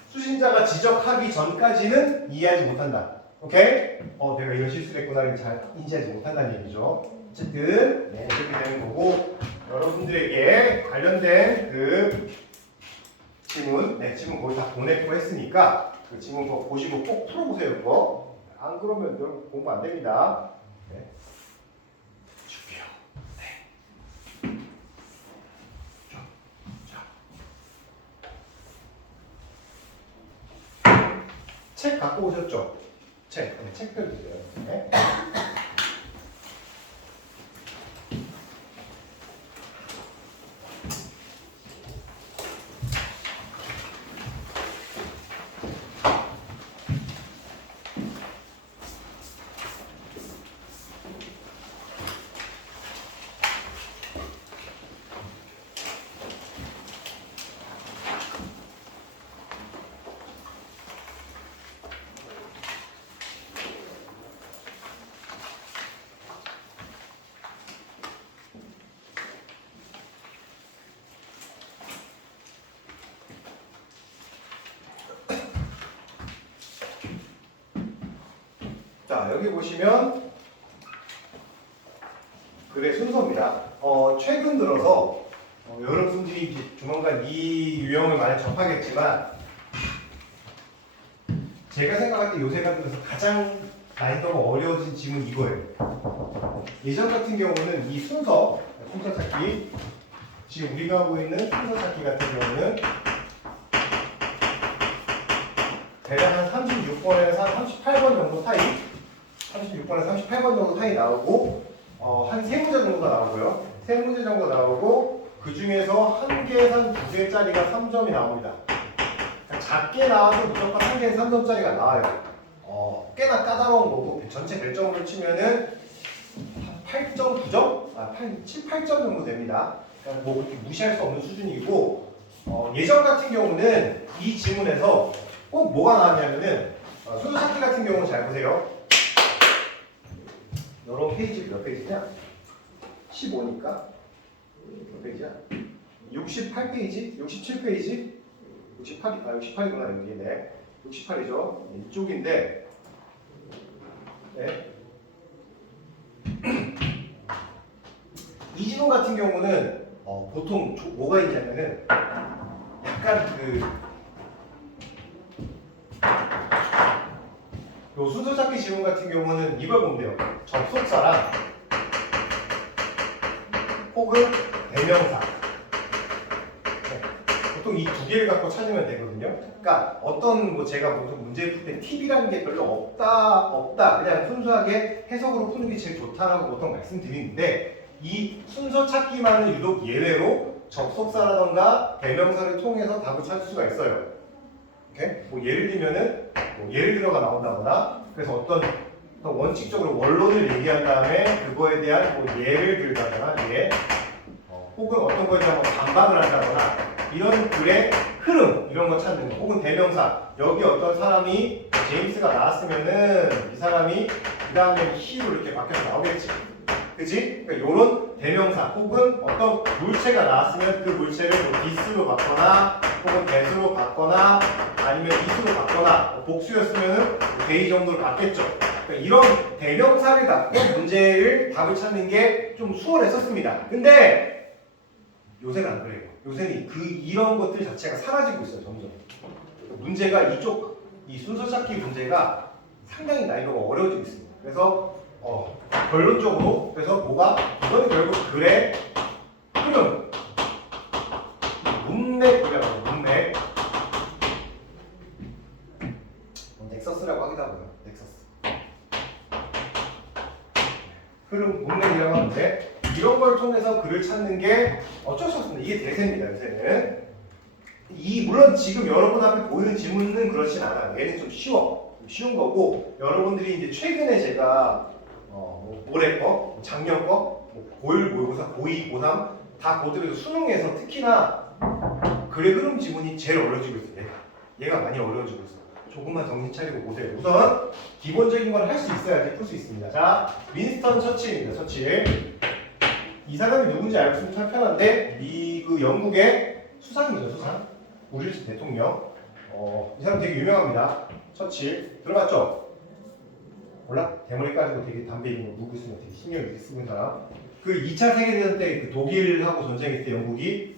수신자가 지적하기 전까지는 이해하지 못한다. 오케이? 내가 이런 실수를 했구나를 잘 인지하지 못한다는 얘기죠. 어쨌든 네, 이렇게 되는 거고 여러분들에게 관련된 그 지문, 지문 거의 다 보내고 했으니까 그 지문 거 보시고 꼭 풀어보세요. 그거. 안 그러면 여러분 공부 안 됩니다. 네. 줄게요. 네. 책 갖고 오셨죠? 책 펴주세요. 네. 자, 여기 보시면 글의 순서입니다. 최근 들어서 여러분들이 이제 조만간 이 유형을 많이 접하겠지만 제가 생각할 때 요새 같은 데서 가장 난이도가 어려워진 지문 이거예요. 예전 같은 경우는 이 순서 찾기 지금 우리가 하고 있는 순서 찾기 같은 경우는 대략 한 36번에서 한 38번 정도 사이 36번에서 38번 정도 사이 나오고 한 3문제 정도가 나오고요. 3문제 정도 나오고 그 중에서 한 개에서 두 개짜리가 3점이 나옵니다. 그러니까 작게 나와도 무조건 한 개에서 3점짜리가 나와요. 꽤나 까다로운 거고 전체 별점으로 치면은 8.9점? 7, 8점 정도 됩니다. 그러니까 뭐 그렇게 무시할 수 없는 수준이고 예전 같은 경우는 이 지문에서 꼭 뭐가 나왔냐면은 순서 찾기 같은 경우는 잘 보세요. 이런 페이지 몇 페이지냐? 15니까 몇 페이지야? 68페이지? 67페이지? 68이구나 여기. 네. 68이죠. 이쪽인데 네. 이 지문 같은 경우는 보통 뭐가 있냐면은 약간 요 순서 찾기 지문 같은 경우는 이걸 보면 돼요. 접속사랑 혹은 대명사. 네. 보통 이 두 개를 갖고 찾으면 되거든요. 그러니까 어떤 제가 무슨 문제 풀 때 팁이라는 게 별로 없다. 그냥 순수하게 해석으로 푸는 게 제일 좋다라고 보통 말씀드리는데 이 순서 찾기만은 유독 예외로 접속사라던가 대명사를 통해서 답을 찾을 수가 있어요. 오케이? 뭐 예를 들면은 예를 들어가 나온다거나 그래서 어떤 원칙적으로 원론을 얘기한 다음에 그거에 대한 예를 들다거나 혹은 어떤 거에 대한 반박을 한다거나 이런 글의 흐름 이런 거 찾는 거 혹은 대명사 여기 어떤 사람이 제임스가 나왔으면은 이 사람이 그 다음에 히로 이렇게 바뀌어서 나오겠지. 그치? 그러니까 이런 대명사 혹은 어떤 물체가 나왔으면 그 물체를 this로 바꿔나 혹은 that으로 바꿔나 아니면 this로 바꿔나 복수였으면 they 정도로 바뀌었죠. 그러니까 이런 대명사를 갖고 문제를 답을 찾는 게 좀 수월했었습니다. 근데 요새는 안 그래요. 요새는 이런 것들 자체가 사라지고 있어요. 점점. 문제가 이 순서 찾기 문제가 상당히 난이도가 어려워지고 있습니다. 그래서 결론적으로 그래서 이건 결국 글의 흐름 문맥이라고 문맥 넥서스라고 하기도 하고요. 넥서스 흐름 문맥이라고 하는데 이런 걸 통해서 글을 찾는 게 어쩔 수 없습니다. 이게 대세입니다. 요새는 물론 지금 여러분 앞에 보이는 지문은 그렇진 않아요. 얘는 좀 쉬운 거고 여러분들이 이제 최근에 제가 올해 거, 작년 거, 고1, 모의고사, 고2, 고3 다 보더라도 수능에서 특히나 글의 흐름 지문이 제일 어려워지고 있어요. 얘가 많이 어려워지고 있어요. 조금만 정신 차리고 보세요. 우선 기본적인 걸 할 수 있어야지 풀 수 있습니다. 자, 윈스턴 처칠입니다. 처칠. 이 사람이 누군지 알고 있으면 참 편한데 미국 영국의 수상이죠. 수상. 우리 대통령. 이 사람 되게 유명합니다. 처칠 들어봤죠? 몰라? 대머리 가지고 되게 담배 있는 거 누구 있으면 되게 신경 이렇게 쓰는 사람. 그 2차 세계대전 때 그 독일하고 전쟁했을 때 영국이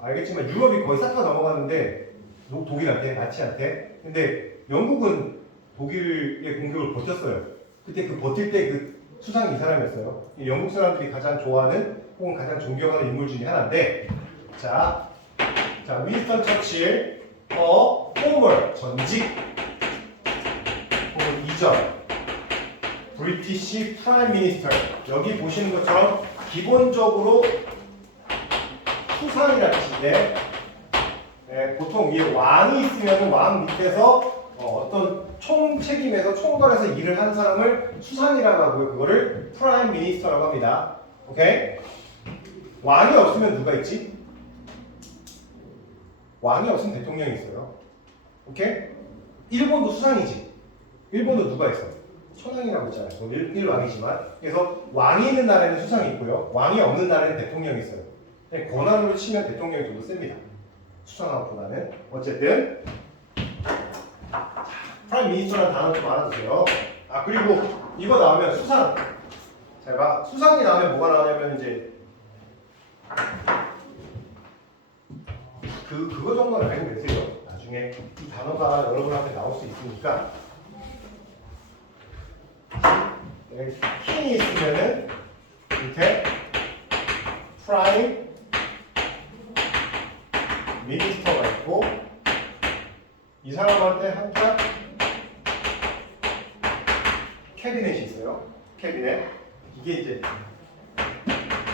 알겠지만 유럽이 거의 싹 다 넘어갔는데 독일한테 나치한테. 근데 영국은 독일의 공격을 버텼어요. 그때 그 버틸 때 그 수상이 이 사람이었어요. 영국 사람들이 가장 좋아하는 혹은 가장 존경하는 인물 중에 하나인데, 자 윈스턴 처칠 포멀 전직 혹은 이전 브리티시 프라임 미니스터. 여기 보시는 것처럼 기본적으로 수상이라는 뜻인데, 보통 위에 왕이 있으면 왕 밑에서 어떤 총책임에서 총괄해서 일을 하는 사람을 수상이라고 하고요. 그거를 프라임 미니스터라고 합니다. 오케이? 왕이 없으면 누가 있지? 왕이 없으면 대통령이 있어요. 오케이? 일본도 수상이지. 일본도 누가 있어? 천황이라고 있잖아요. 일왕이지만. 그래서 왕이 있는 나라에는 수상이 있고요. 왕이 없는 나라에는 대통령이 있어요. 권한으로 치면 대통령이 좀 더 셉니다. 수상하고보다는. 어쨌든 프라임 미니스터라는 단어 좀 알아두세요. 그리고 이거 나오면 수상. 잘 봐. 수상이 나오면 뭐가 나오냐면 이제 그거 정도는 알고 계세요. 나중에 이 단어가 여러분 앞에 나올 수 있으니까. 킹이 있으면은 밑에 프라임 미니스터가 있고, 이 사람한테 한짝 캐비넷이 있어요. 캐비넷. 이게 이제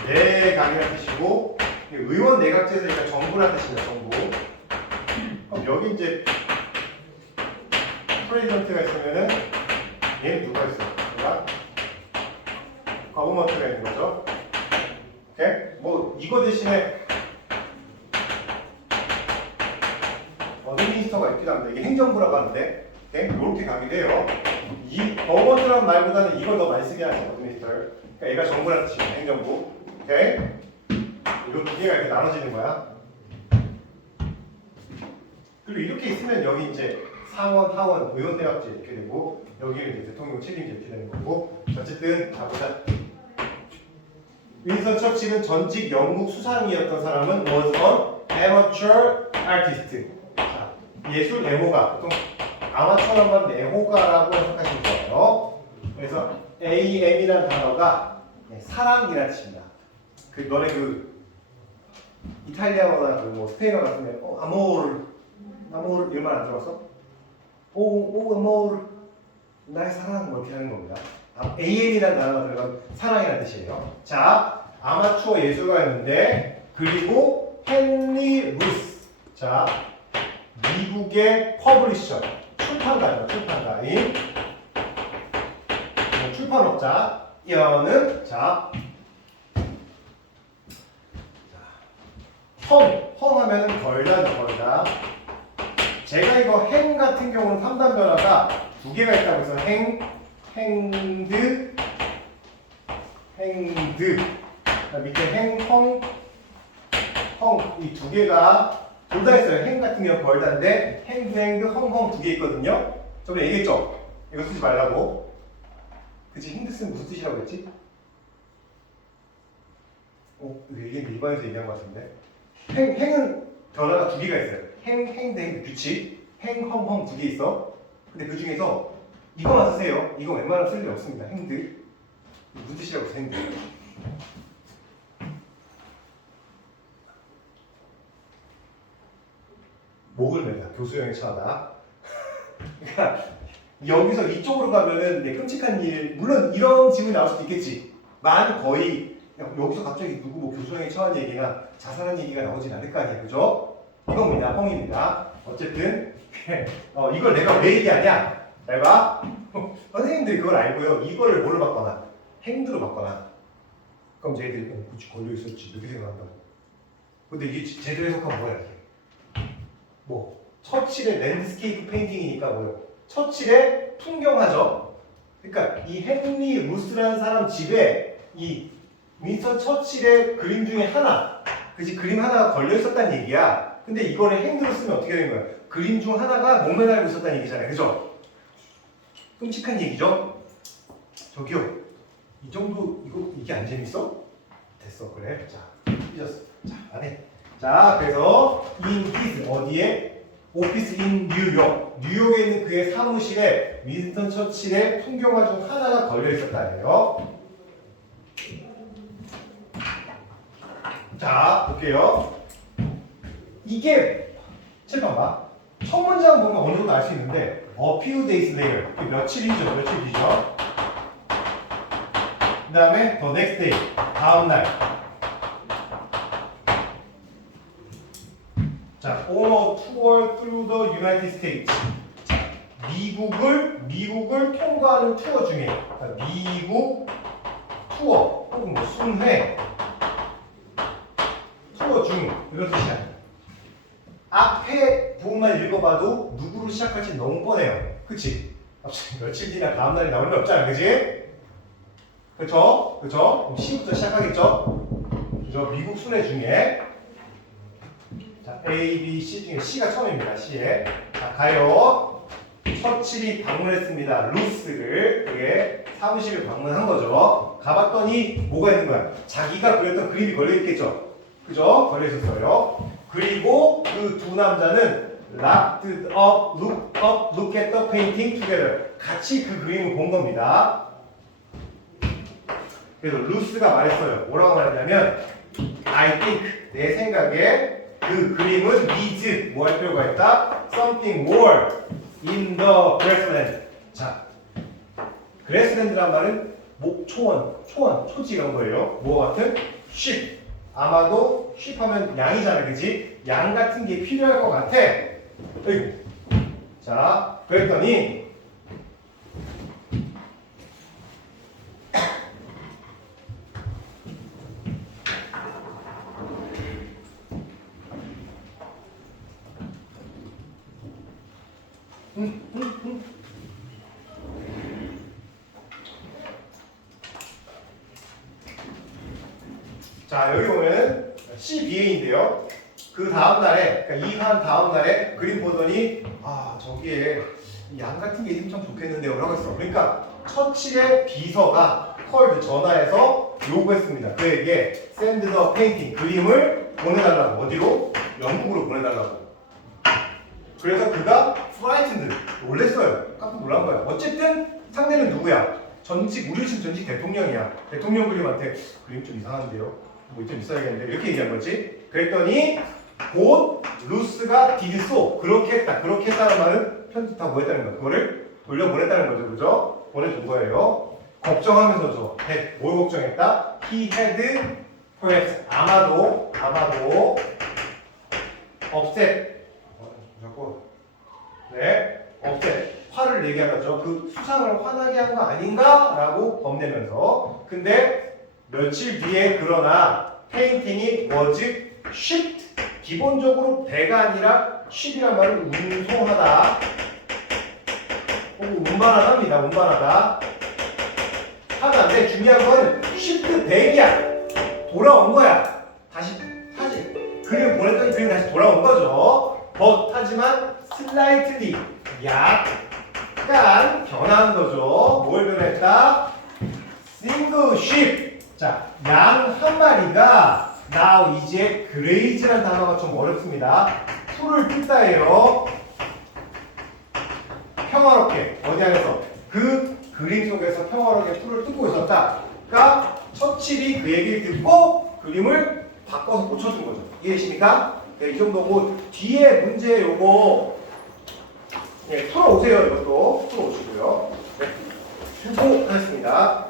내각이라는 뜻이고, 의원 내각제에서 그러니까 정부라는 뜻입니다. 정부. 그럼 여기 이제 프레지던트가 있으면은 얘는 누가 있어요? 얘가 거버먼트가 있는 거죠. 오케이? 뭐 이거 대신에 미니스터가 있기도 합니다. 이게 행정부라고 하는데, 오케이? 이렇게 가기도 해요. 이 거버먼트라는 말보다는 이걸 더 많이 쓰게 하죠. 미니스터. 그러니까 얘가 정부라는 뜻이에요. 행정부. 오케이? 이 두 개가 이렇게 나눠지는 거야. 그리고 이렇게 있으면 여기 이제 상원, 하원, 의원대학제 이렇게 되고, 여기는 이제 대통령 책임제 이렇게 되는 거고. 어쨌든 가보자. 윈스턴 처칠은 전직 영국 수상이었던 사람은 was an amateur artist. 자, 예술 애호가, 보통 아마추어란 말은 애호가라고 해석하시면 좋아요. 그래서 AM이라는 단어가 사랑이라는 뜻입니다. 너네 이탈리아어나 뭐 스페인어 같은데 아모르 이런 말 안 들어봤어? 오 아모르 나의 사랑 뭐 이렇게 하는 겁니다. AM이라는 단어가 들어간 사랑이라는 뜻이에요. 자, 아마추어 예술가였는데, 그리고 헨리 루스. 자, 미국의 퍼블리셔, 출판가인 출판업자 이어는 헝 하면은 걸다. 제가 이거 행 같은 경우는 3단 변화가 두 개가 있다고 해서 행드 밑에 행, 헝 이 두 개가 둘 다 있어요. 행 같은 경우 걸다인데 행드, 헝 두 개 있거든요. 저번에 얘기했죠? 이거 쓰지 말라고. 그치? 행드 쓰면 무슨 뜻이라고 했지? 이게 일반에서 얘기한 것 같은데. 행은 변화가 두 개가 있어요. 행드 규칙, 헝 두 개 있어. 근데 그 중에서 이거만 쓰세요. 이거 웬만하면 쓸 일 없습니다. 행드. 무슨 뜻이라고 해서 행드. 목을 맨다. 교수형의 차다. 그러니까 여기서 이쪽으로 가면은 끔찍한 일, 물론 이런 질문이 나올 수도 있겠지. 만 거의 여기서 갑자기 누구 뭐 교수형에 처한 얘기나 자살한 얘기가 나오진 않을 거 아니에요. 그죠? 이겁니다. 헝입니다. 어쨌든 이걸 내가 왜 얘기하냐? 잘 봐. 선생님들이 그걸 알고요. 이거를 뭘로 바꿔놔? 행드로 바꿔놔. 그럼 쟤들이 그치 걸려있었지 이렇게 생각한다고. 근데 이게 제대로 해석하면 뭐야 이게? 처칠의 랜드스케이프 페인팅이니까 뭐예요? 처칠의 풍경화죠. 그러니까 이 헨리 루스라는 사람 집에 이 윈스턴 처칠의 그림 중에 하나, 그림 하나가 걸려 있었다는 얘기야. 근데 이거를 행드로 쓰면 어떻게 되는 거야? 그림 중 하나가 목매달고 있었다는 얘기잖아요. 그죠? 끔찍한 얘기죠? 저기요. 이 정도 이게 안 재밌어? 됐어. 그래. 자, 삐졌어. 자, 안 해. 자, 그래서 in his 어디에? 오피스 인 뉴욕. 뉴욕에 있는 그의 사무실에 윈스턴 처칠의 풍경화 중 하나가 걸려 있었다네요. 자, 볼게요. 이게 칠판 봐. 첫 문장 보면 어느 정도 알 수 있는데 a few days later. 이게 며칠 뒤죠. 그 다음에 the next day. 다음 날. 자, on a tour through the United States. 자, 미국을 통과하는 투어 중에 미국 투어 혹은 뭐 순회 투어 중 이런 뜻이야. 앞에 부분만 읽어봐도 누구로 시작할지 너무 뻔해요. 그치? 며칠 뒤나 다음 날이 나올 리 없잖아. 그치? 그쵸? 그럼 C부터 시작하겠죠? 그죠? 미국 순회 중에 자, A, B, C 중에 C가 처음입니다. C에. 자, 가요. 처칠이 방문했습니다. 루스를 그의 사무실을 방문한 거죠. 가봤더니 뭐가 있는 거야? 자기가 그렸던 그림이 걸려있겠죠? 그죠? 걸려있었어요. 그리고 그 두 남자는 locked up, look at the painting together. 같이 그 그림을 본 겁니다. 그래서 루스가 말했어요. 뭐라고 말했냐면 I think, 내 생각에 그 그림은 needs, 뭐 할 필요가 있다? something more in the grassland. 자, grassland란 말은 초지 이런 거예요. 뭐 같은? sheep. 아마도 sheep 하면 양이잖아, 그지? 양 같은 게 필요할 것 같아. 어이구. 자, 그랬더니 자, 여기 보면 CBA인데요. 그 다음날에, 그러니까 이한 다음날에 그림 보더니 저기에 양 같은 게 있으면 참 좋겠는데요 라고 했어. 그러니까 처칠의 비서가 컬드 전화해서 요구했습니다. 그에게 send the painting, 그림을 보내달라고. 어디로? 영국으로 보내달라고. 그래서 그가 frightened, 놀랬어요. 깜짝 놀란 거야. 어쨌든 상대는 누구야? 우리 전직 대통령이야. 대통령 그림한테 그림 좀 이상한데요? 뭐 좀 있어야겠는데 이렇게 얘기한 거지. 그랬더니 곧 루스가 did so, 그렇게 했다는 말은 편집 다 뭐 했다는 거야? 그거를 돌려보냈다는 거죠. 그죠? 보내준 거예요. 걱정하면서죠. 뭘 걱정했다? He had perhaps, 아마도 upset, upset, 화를 내게 하죠. 그 수상을 화나게 한 거 아닌가? 라고 겁내면서. 근데 며칠 뒤에 그러나 페인팅이 was shipped, 기본적으로 배가 아니라 ship이란 말은 운송하다 혹은 운반하다입니다. 운반하다 하다인데 중요한 건 shipped 백이야. 돌아온 거야. 다시 그림 보냈더니 그림 다시 돌아온 거죠. 하지만 slightly, 약간 변한 거죠. 뭘 변했다? single ship. 자, 양 한 마리가 now 이제 graze라는 단어가 좀 어렵습니다. 풀을 뜯다예요. 평화롭게 어디 안에서 그 그림 속에서 평화롭게 풀을 뜯고 있었다. 그러니까 처칠이 그 얘기를 듣고 그림을 바꿔서 고쳐준 거죠. 이해되십니까? 네, 이 정도고 뒤에 문제 요거 풀어오세요. 이것도 풀어오시고요. 네, 수고하셨습니다.